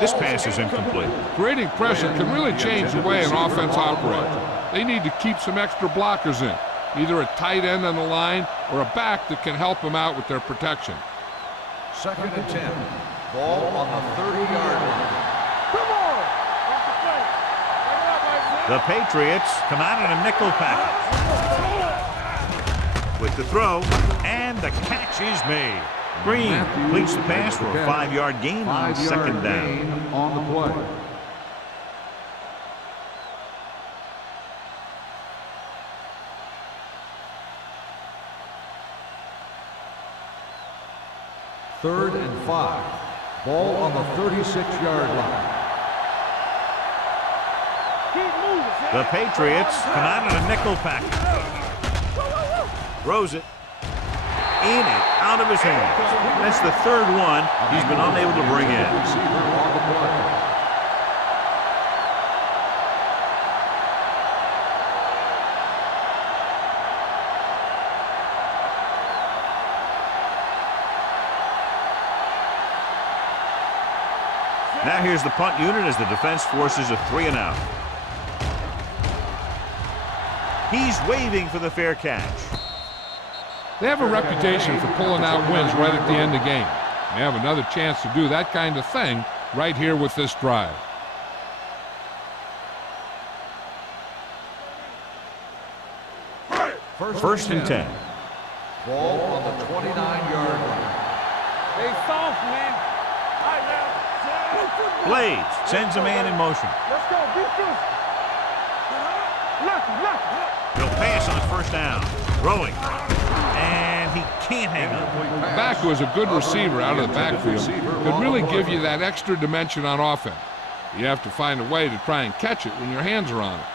This pass is incomplete. Creating pressure can really change the way an offense operates. They need to keep some extra blockers in, either a tight end on the line or a back that can help them out with their protection. 2nd and 10. Ball on the 30-yard line. Come on. The Patriots come out in a nickel package. With the throw, and the catch is made. Green completes the pass for a 5-yard gain on 2nd down. On the play. Third and 5. Ball on the 36-yard line. The Patriots come out in a nickel package. Throws it. In and out of his hands. That's the 3rd one he's been unable to bring in. Now here's the punt unit as the defense forces a 3-and-out. He's waving for the fair catch. They have a reputation for pulling out wins right at the end of the game. They have another chance to do that kind of thing right here with this drive. First and 10. Ball on the 29-yard line. They soft, man. Blades sends a man in motion. Let's go. Defense. Left. He'll pass on 1st down. Throwing. And he can't hang on. The back who is a good receiver out of the backfield could really give you that extra dimension on offense. You have to find a way to try and catch it when your hands are on it.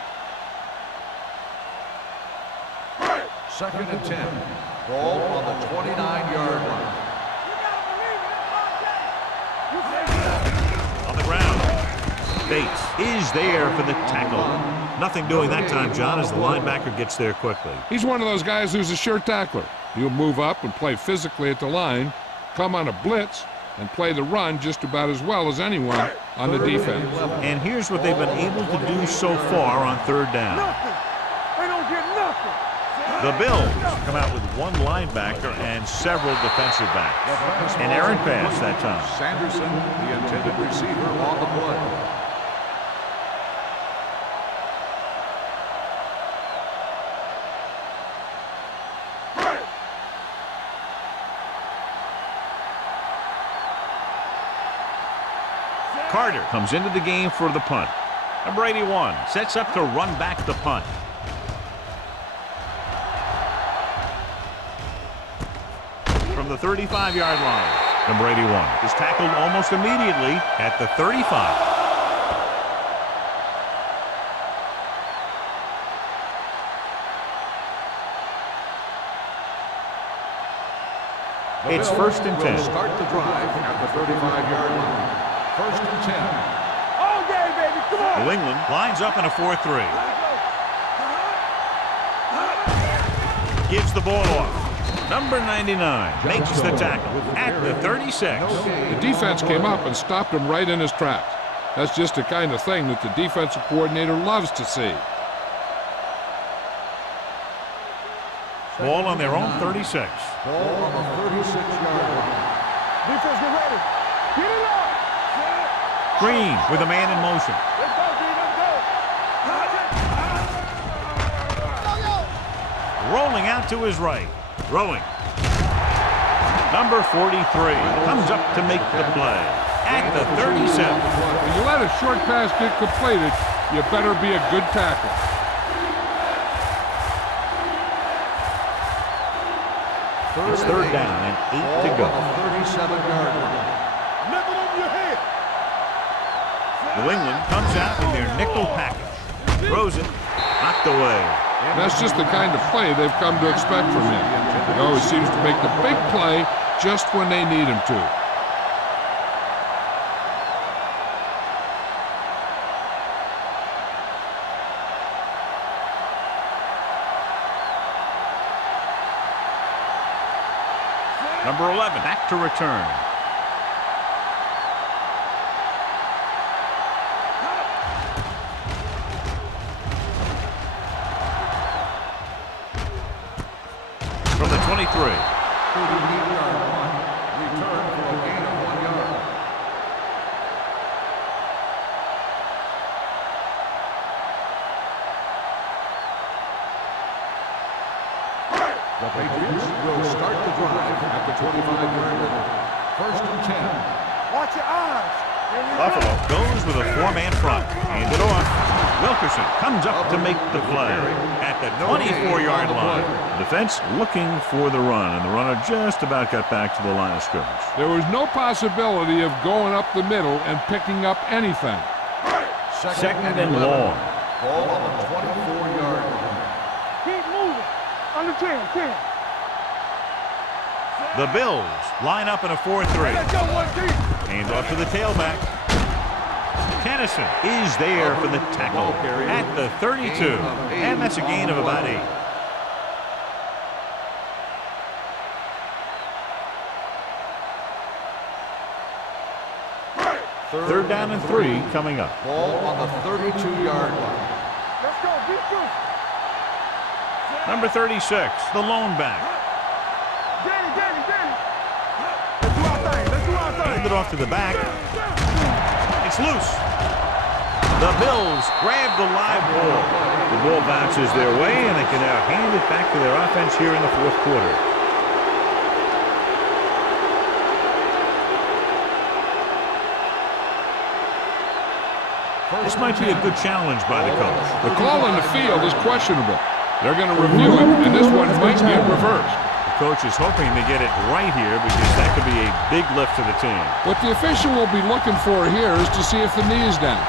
2nd and 10. Ball on the 29-yard line. On the ground. Bates is there for the tackle. Nothing doing that time, John, as the linebacker gets there quickly. He's one of those guys who's a sure tackler. He'll move up and play physically at the line, come on a blitz, and play the run just about as well as anyone on the defense. And here's what they've been able to do so far on third down. Nothing. They don't get nothing. The Bills come out with one linebacker and several defensive backs. An errant pass that time. Sanderson, the intended receiver, on the play. Carter comes into the game for the punt. Number 81 sets up to run back the punt. From the 35-yard line, number 81 is tackled almost immediately at the 35. It's first and 10. Start the drive at the 35-yard line. First and 10. All day, baby. Come on. New England lines up in a 4-3. Gives the ball off. Number 99 makes the tackle at the 36. The defense came up and stopped him right in his tracks. That's just the kind of thing that the defensive coordinator loves to see. Ball on their own 36. Ball on the 36-yard line. Defense, get ready. Get it up. Green with a man in motion. Let's go, D. Let's go. Rolling out to his right. Throwing. Number 43 comes up to make the play at the 37. When you let a short pass get completed, you better be a good tackle. It's third down and 8 to go. 37-yard line. Nickel over your head. New England comes out in their nickel package. Throws it. Knocked away. That's just the kind of play they've come to expect from him. He always seems to make the big play just when they need him to. Number 11 back to return. From the 23. 38-yard line. Return for a gain of 1 yard. The Patriots will start the drive at the 25-yard line. First and 10. Watch your eyes. Buffalo goes with a four-man front. Hand it off. Wilkerson comes up to make the play at the 24-yard line. Defense looking for the run, and the runner just about got back to the line of scrimmage. There was no possibility of going up the middle and picking up anything. Second and long. Ball on the 24-yard line. Keep moving. Under 10. The Bills line up in a 4-3. Let's go, 1-3. Hands off to the tailback. Kennison is there for the tackle at the 32. And that's a gain of about 8. Third down and 3 coming up. Ball on the 32-yard line. Let's go, defense. Number 36, the lone back. Danny. Let's do our thing. Handed off to the back. It's loose. The Bills grab the live ball. The ball bounces their way, and they can now hand it back to their offense here in the fourth quarter. This might be a good challenge by the coach. The call on the field is questionable. They're going to review it, and this one might get reversed. The coach is hoping to get it right here because that could be a big lift for the team. What the official will be looking for here is to see if the knee is down.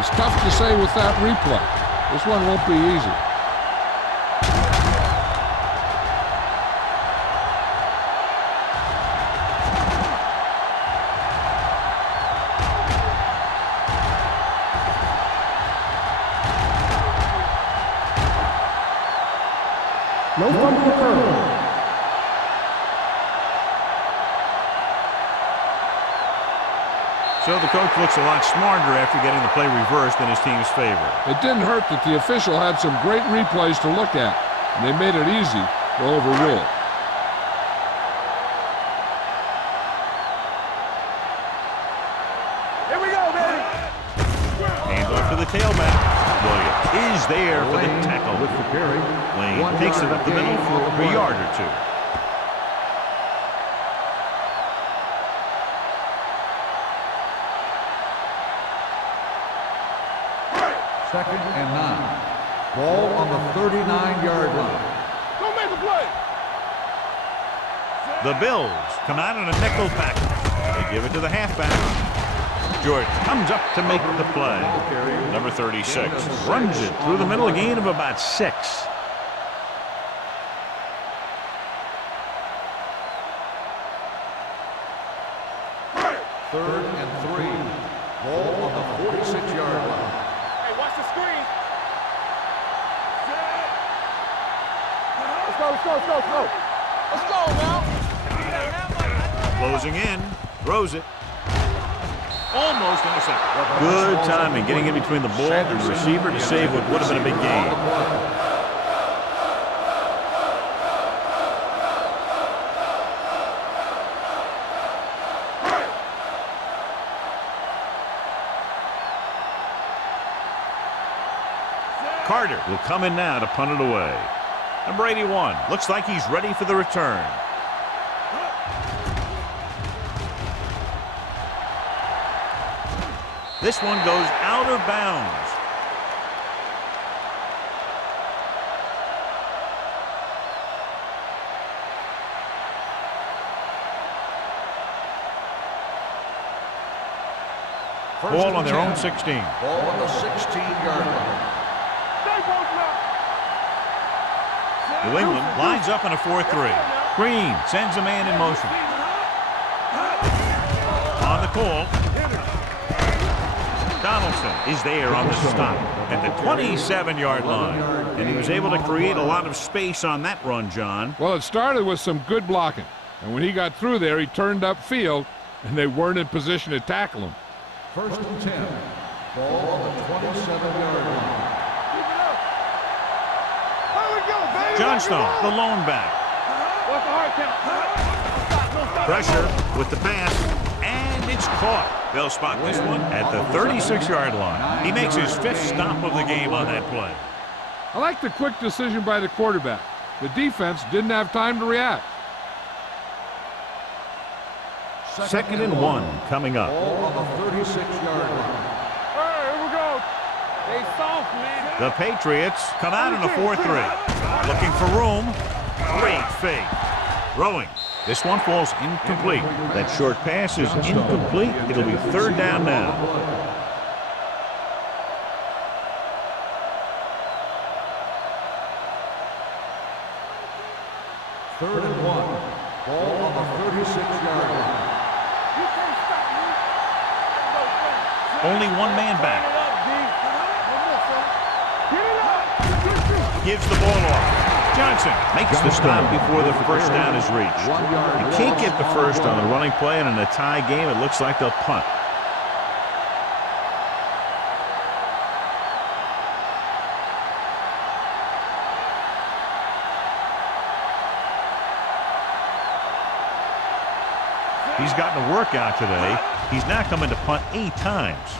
It's tough to say with that replay. This one won't be easy. No fumble occurred. So the coach looks a lot smarter after getting the play reversed in his team's favor. It didn't hurt that the official had some great replays to look at, and they made it easy to overrule. Here we go, baby. Hands off to the tailback. Williams is there for the tackle. With the carry. Lane 1 takes it yard up the middle gain for on the a play. yard or two. Second and 9. Ball on the 39-yard line. Go make a play. The Bills come out in a nickel package. They give it to the halfback. Jordan comes up to make the play. Number 36 runs it through the middle, a gain of about 6. Third and 3. Ball on the 46-yard line. Hey, watch the screen. Let's go, let's go, let's go, let's go. Let's go now. Closing in, throws it. Almost intercepted. Good timing, getting in between the ball and the receiver to save what would have been a big gain. Carter will come in now to punt it away. Number 81 looks like he's ready for the return. This one goes out of bounds. Ball on their own 16. Ball on the 16-yard line. Stay close now. New England lines up in a 4-3. Green sends a man in motion. On the call. Donaldson is there on the stop at the 27-yard line. And he was able to create a lot of space on that run, John. Well, it started with some good blocking, and when he got through there, he turned upfield, and they weren't in position to tackle him. First and 10. Ball on the 27-yard line. Here we go, baby. Johnstone, the lone back. What's the hard count? Pressure with the pass, and it's caught. They'll spot this one at the 36-yard line. He makes his 5th stop of the game on that play. I like the quick decision by the quarterback. The defense didn't have time to react. Second and 1 coming up. Ball on the 36-yard line. Hey, here we go. They soft, man. The Patriots come out in a 4-3. Looking for room. Great fake. Throwing. This one falls incomplete. That short pass is incomplete. It'll be third down now. Third and 1. Ball on the 36-yard line. You can't stop me. Only one man back. Get it up. Gives the ball off. Johnson makes the stop before the first down is reached. You can't get the first on the running play, and in a tie game, it looks like they'll punt. He's gotten a workout today. He's now coming to punt 8 times.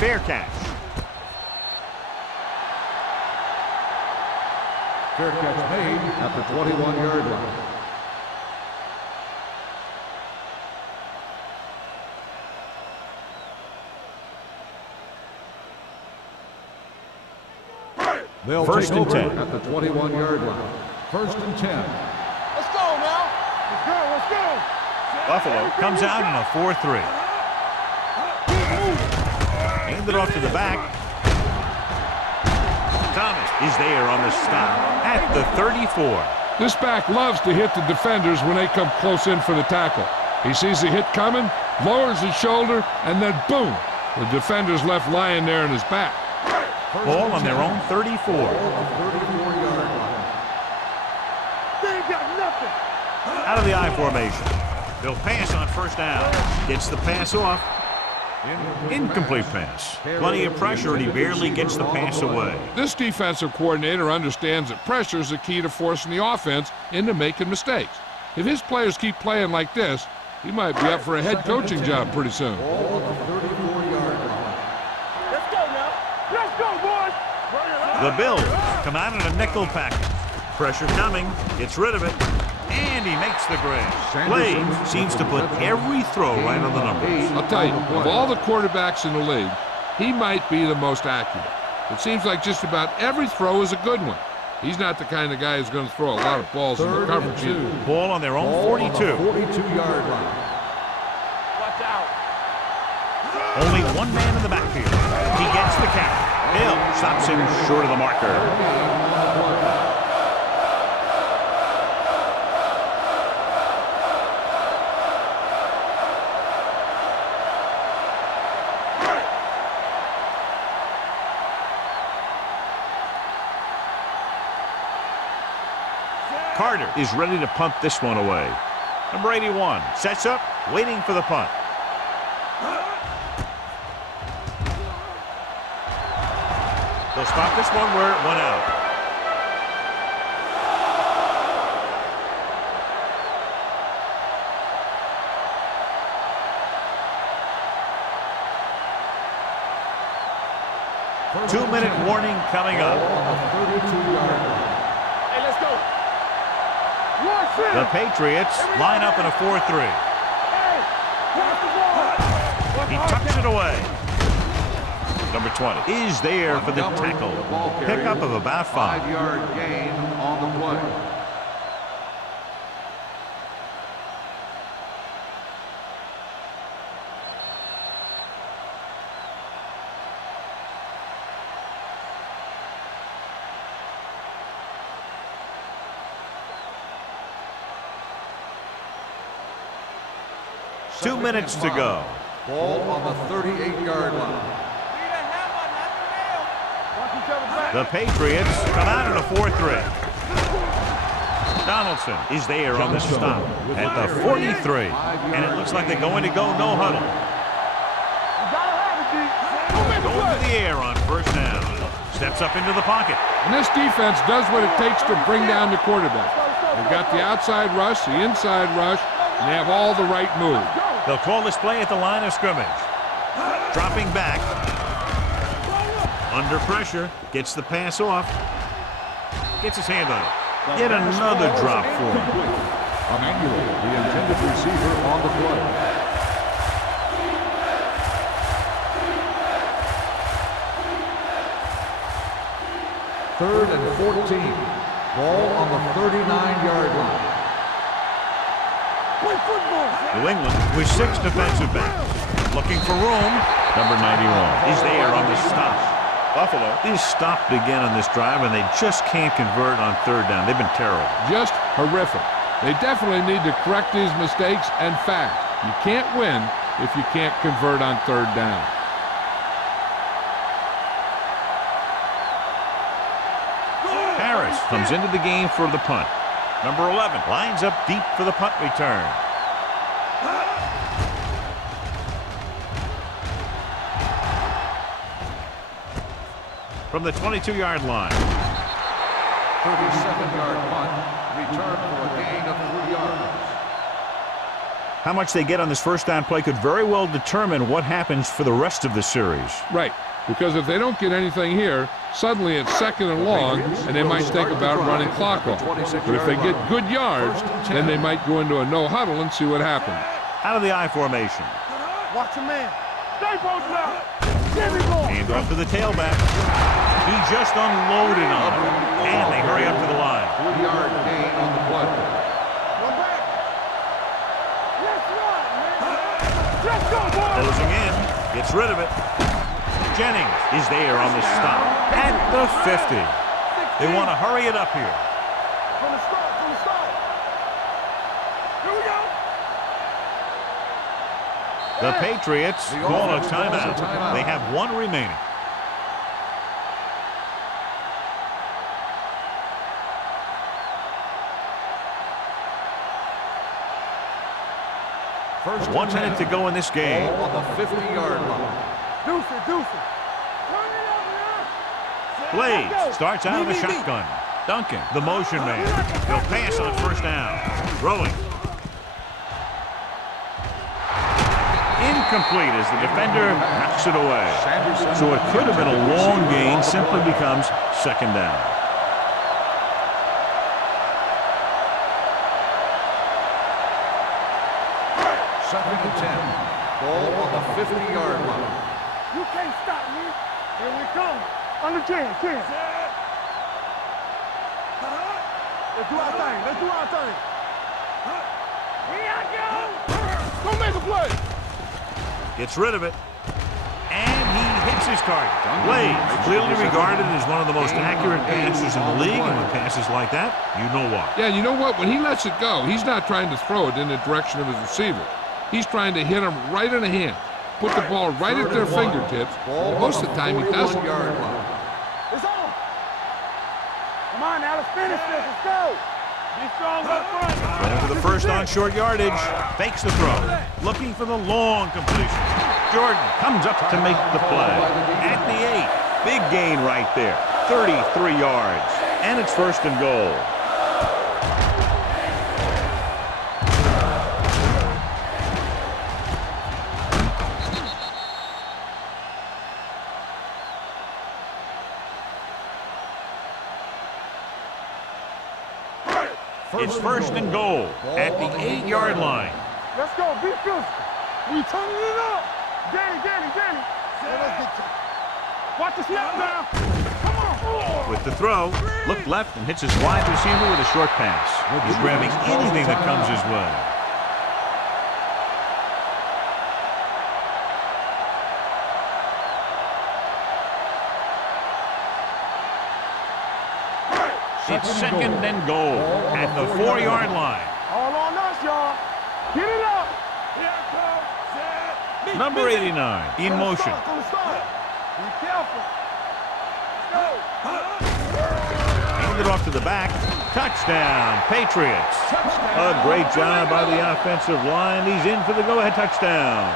Fair catch. Fair catch made at the 21-yard line. They'll First take and over 10. at the 21-yard line. First and 10. Let's go now. Let's go, let's go. Buffalo comes out in a 4-3. Hand it off to the back. Thomas is there on the stop at the 34. This back loves to hit the defenders when they come close in for the tackle. He sees the hit coming, lowers his shoulder, and then boom, the defender's left lying there in his back. Ball on their own 34. 34-yard line. They ain't got nothing. Out of the I formation. They'll pass on first down. Gets the pass off. Incomplete pass. Plenty of pressure, and he barely gets the pass away. This defensive coordinator understands that pressure is the key to forcing the offense into making mistakes. If his players keep playing like this, he might be up for a head coaching job pretty soon. Ball on the 34-yard line. Let's go now. Let's go, boys. The Bills come out in a nickel package. Pressure coming. Gets rid of it. And he makes the grab. Blade seems to put every throw right on the numbers. I'll tell you, of all the quarterbacks in the league, he might be the most accurate. It seems like just about every throw is a good one. He's not the kind of guy who's going to throw a lot of balls in the coverage either. Ball on their own 42. 42-yard line. Watch out. Only one man in the backfield. He gets the carry. Hill stops him short of the marker. Carter is ready to punt this one away. Number 81 sets up, waiting for the punt. They'll stop this one where it went out. Two-minute warning coming up. Hey, let's go. Watch it. The Patriots line up in a 4-3. Hey, pass the ball. He tucks it away. Number 20 is there for the tackle. Pickup of about 5. 5-yard gain on the play. Two minutes to go. Ball on the 38-yard line. The Patriots come out in a 4-3. Donaldson is there on the stop at the 43. And it looks like they're going to go no huddle. Going to the air on first down. Steps up into the pocket. And this defense does what it takes to bring down the quarterback. They've got the outside rush, the inside rush, and they have all the right moves. They'll call this play at the line of scrimmage. Dropping back. Under pressure. Gets the pass off. Gets his hand on it. Yet another drop for him. Emmanuel, the intended receiver on the play. Third and 14. Ball on the 39-yard line. New England with 6 defensive backs. Looking for room. Number 91 is there on the stop. Buffalo is stopped again on this drive, and they just can't convert on third down. They've been terrible. Just horrific. They definitely need to correct these mistakes and fast. You can't win if you can't convert on third down. Harris comes into the game for the punt. Number 11 lines up deep for the punt return. From the 22-yard line. 37-yard punt. Return for a gain of 3 yards. How much they get on this first down play could very well determine what happens for the rest of the series. Right, because if they don't get anything here, suddenly it's second and long, and they might think about running clock off. But if they get good yards, then they might go into a no-huddle and see what happens. Out of the I formation. Watch a man. Stay posted up. Give me ball. Hand off to the tailback. He just unloaded on him. And they hurry up to the line. 3-yard gain on the play. One back. Let's run, man. Let's go, boys. Closing in. Gets rid of it. Jennings is there on the stop at the 50. They want to hurry it up here. From the start, from the start. Here we go. The Patriots call a timeout. They have 1 remaining. First 1 minute to go in this game. Ball on the 50-yard line. Deuce it, deuce it. Blades starts out of the shotgun. Duncan, the motion man. He'll pass on first down. Throwing. Incomplete as the defender knocks it away. So it could have been a long gain, simply becomes second down. Second and 10. Ball on the 50-yard line. You can't stop me. Here we come. Under 10. Let's do our thing. Let's do our thing. Here I go. Go make a play. Gets rid of it. And he hits his target. Blades, clearly regarded as one of the most accurate passers in the league. And with passes like that, you know why. Yeah, you know what? When he lets it go, he's not trying to throw it in the direction of his receiver. He's trying to hit him right in the hand. Put the ball right at their fingertips. And most of the time, he doesn't. It's on. Come on now, let's finish this. Let's go. Be strong up front. Going to the first on short yardage. Fakes the throw. Looking for the long completion. Jordan comes up to make the play. At the 8. Big gain right there. 33 yards. And it's first and goal. It's first and goal at the 8-yard line. Let's go. Be physical. We turning it up. Danny. Watch the snap now. Come on. With the throw, look left and hits his wide receiver with a short pass. He's grabbing anything that comes his way. It's second and goal at the 4-yard line. All on us, y'all. Get it up. Number 89 in motion. Be careful. Hand it off to the back. Touchdown, Patriots. A great job by the offensive line. He's in for the go-ahead touchdown.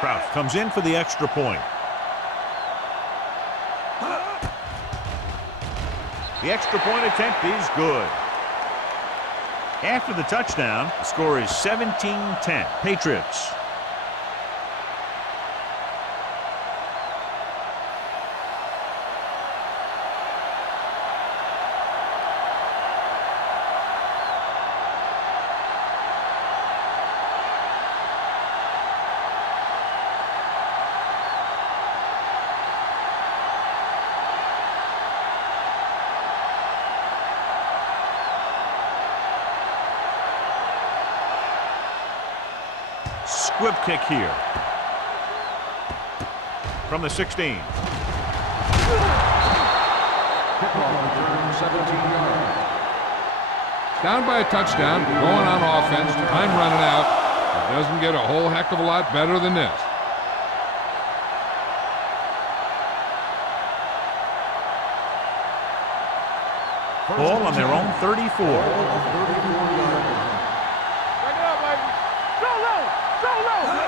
Kraus comes in for the extra point. The extra point attempt is good. After the touchdown, the score is 17-10. Patriots. Squib kick here. From the 16. Down by a touchdown, going on offense, time running out. It doesn't get a whole heck of a lot better than this. Ball on their own 34.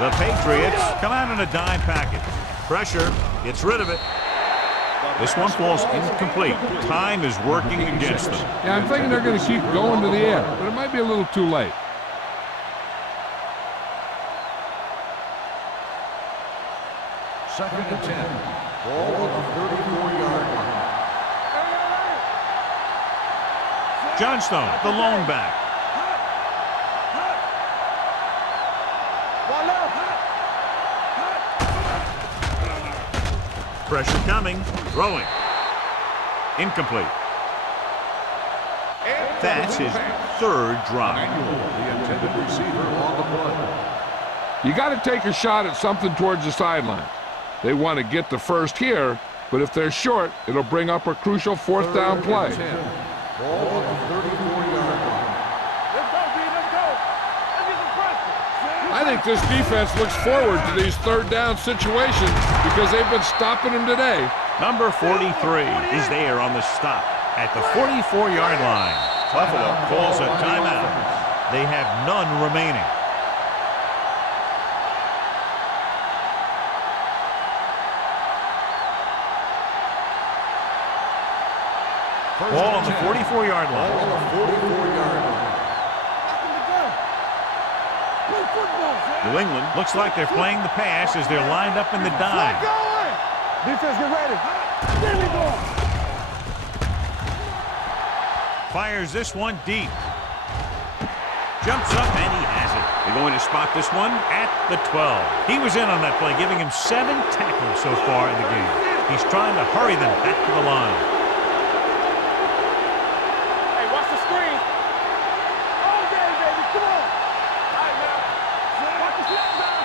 The Patriots come out in a dime package. Pressure, gets rid of it. This one falls incomplete. Time is working against them. Yeah, I'm thinking they're going to keep going to the air, but it might be a little too late. Second and 10. Ball on the 34-yard line. Johnstone, the lone back. Pressure coming, throwing. Incomplete. That's his third drop. The intended receiver on the play. You got to take a shot at something towards the sideline. They want to get the first here, but if they're short, it'll bring up a crucial fourth down play. Ball on the 34-yard line. Let's go, B. Let's go. Let's get some pressure. I think this defense looks forward to these third down situations because they've been stopping them today. Number 43 is there on the stop at the 44-yard line. Buffalo calls a timeout. They have none remaining. Ball on the 44-yard line. Ball on the 44-yard line. New England looks like they're playing the pass as they're lined up in the dime. Defense, get ready. There we go. Fires this one deep. Jumps up and he has it. They're going to spot this one at the 12. He was in on that play, giving him 7 tackles so far in the game. He's trying to hurry them back to the line. Hey, watch the screen. All day, baby. Come on. All right, now. Watch the snap down.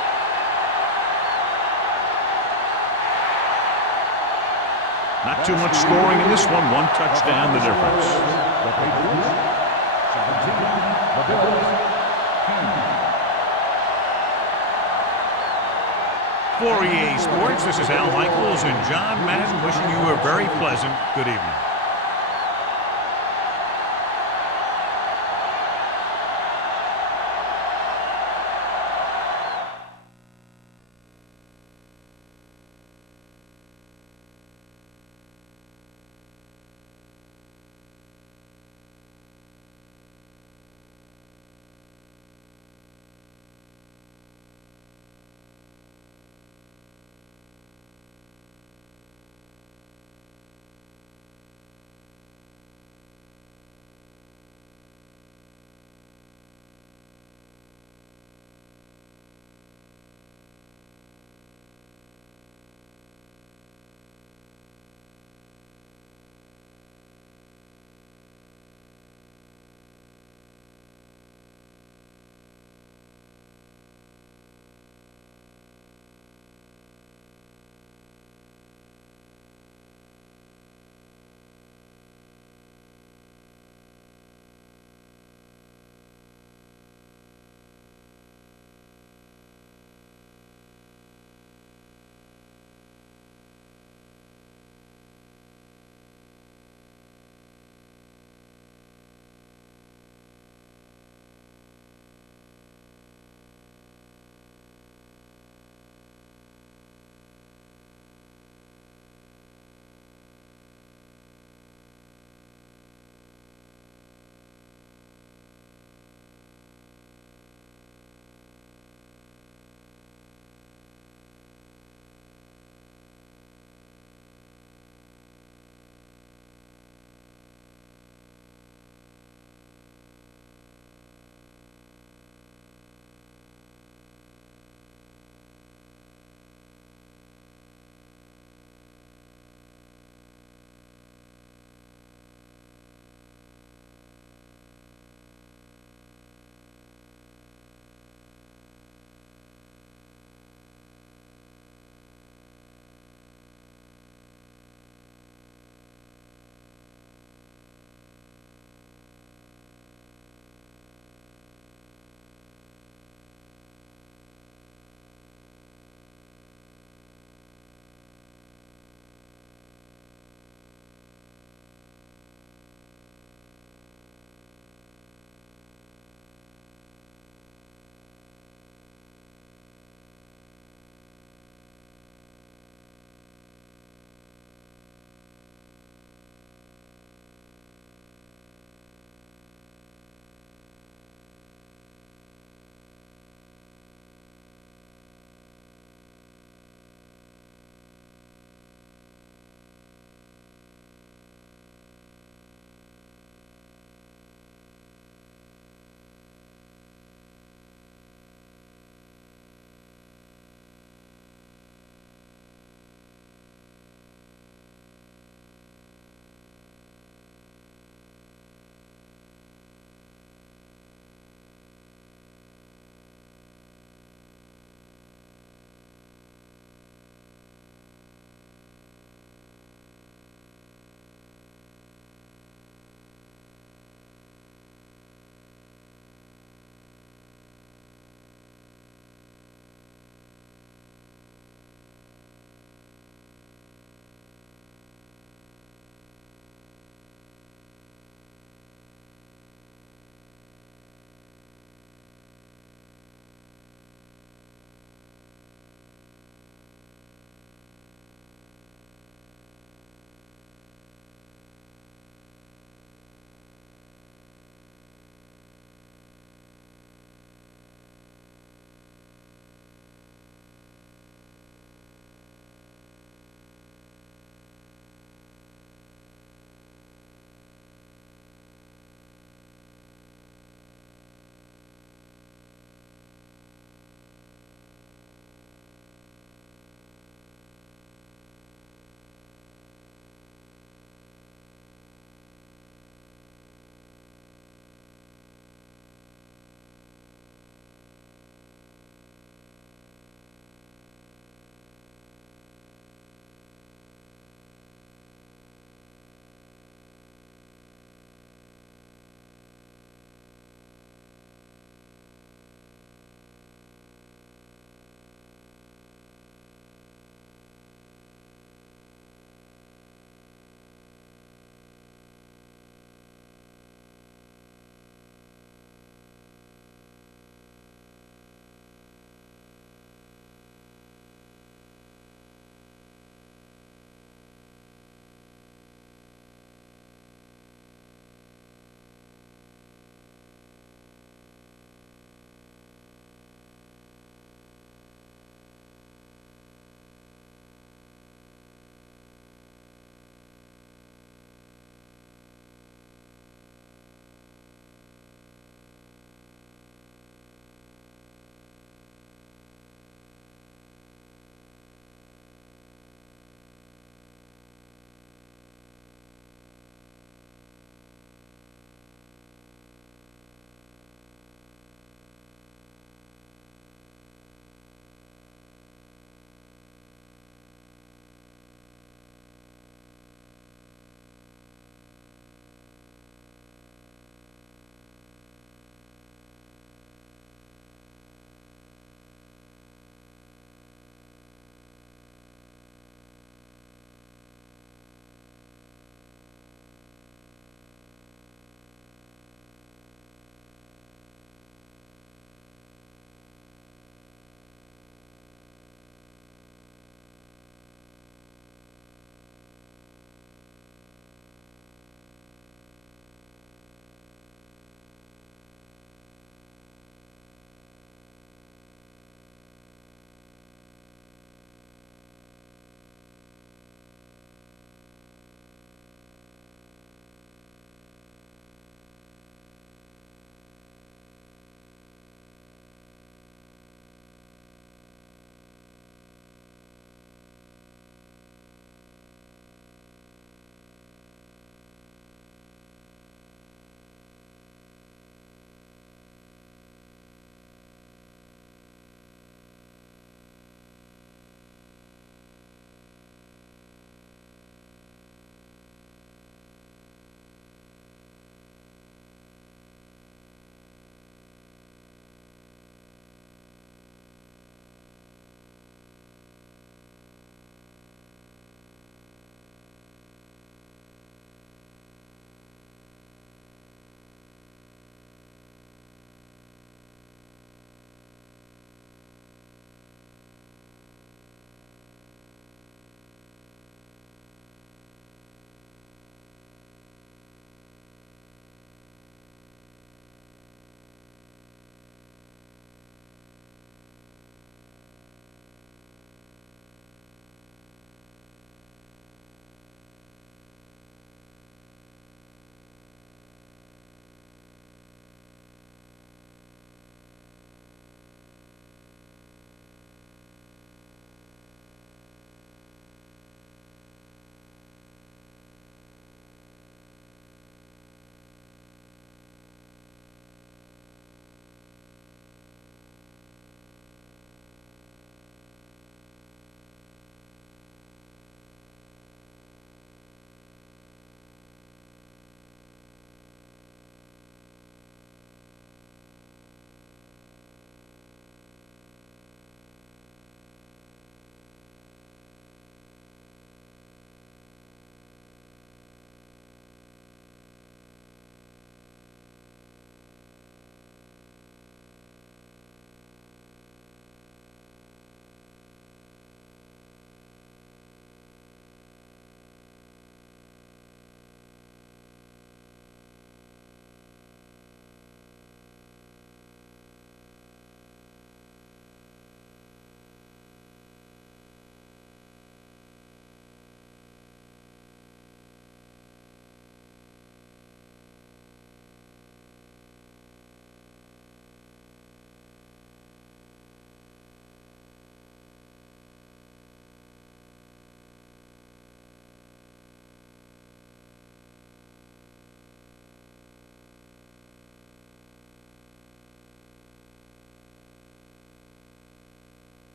Not too much scoring in this one. One touchdown, the difference. The Patriots, 17. The Bills, 10. For EA Sports, this is Al Michaels and John Madden wishing you a very pleasant good evening.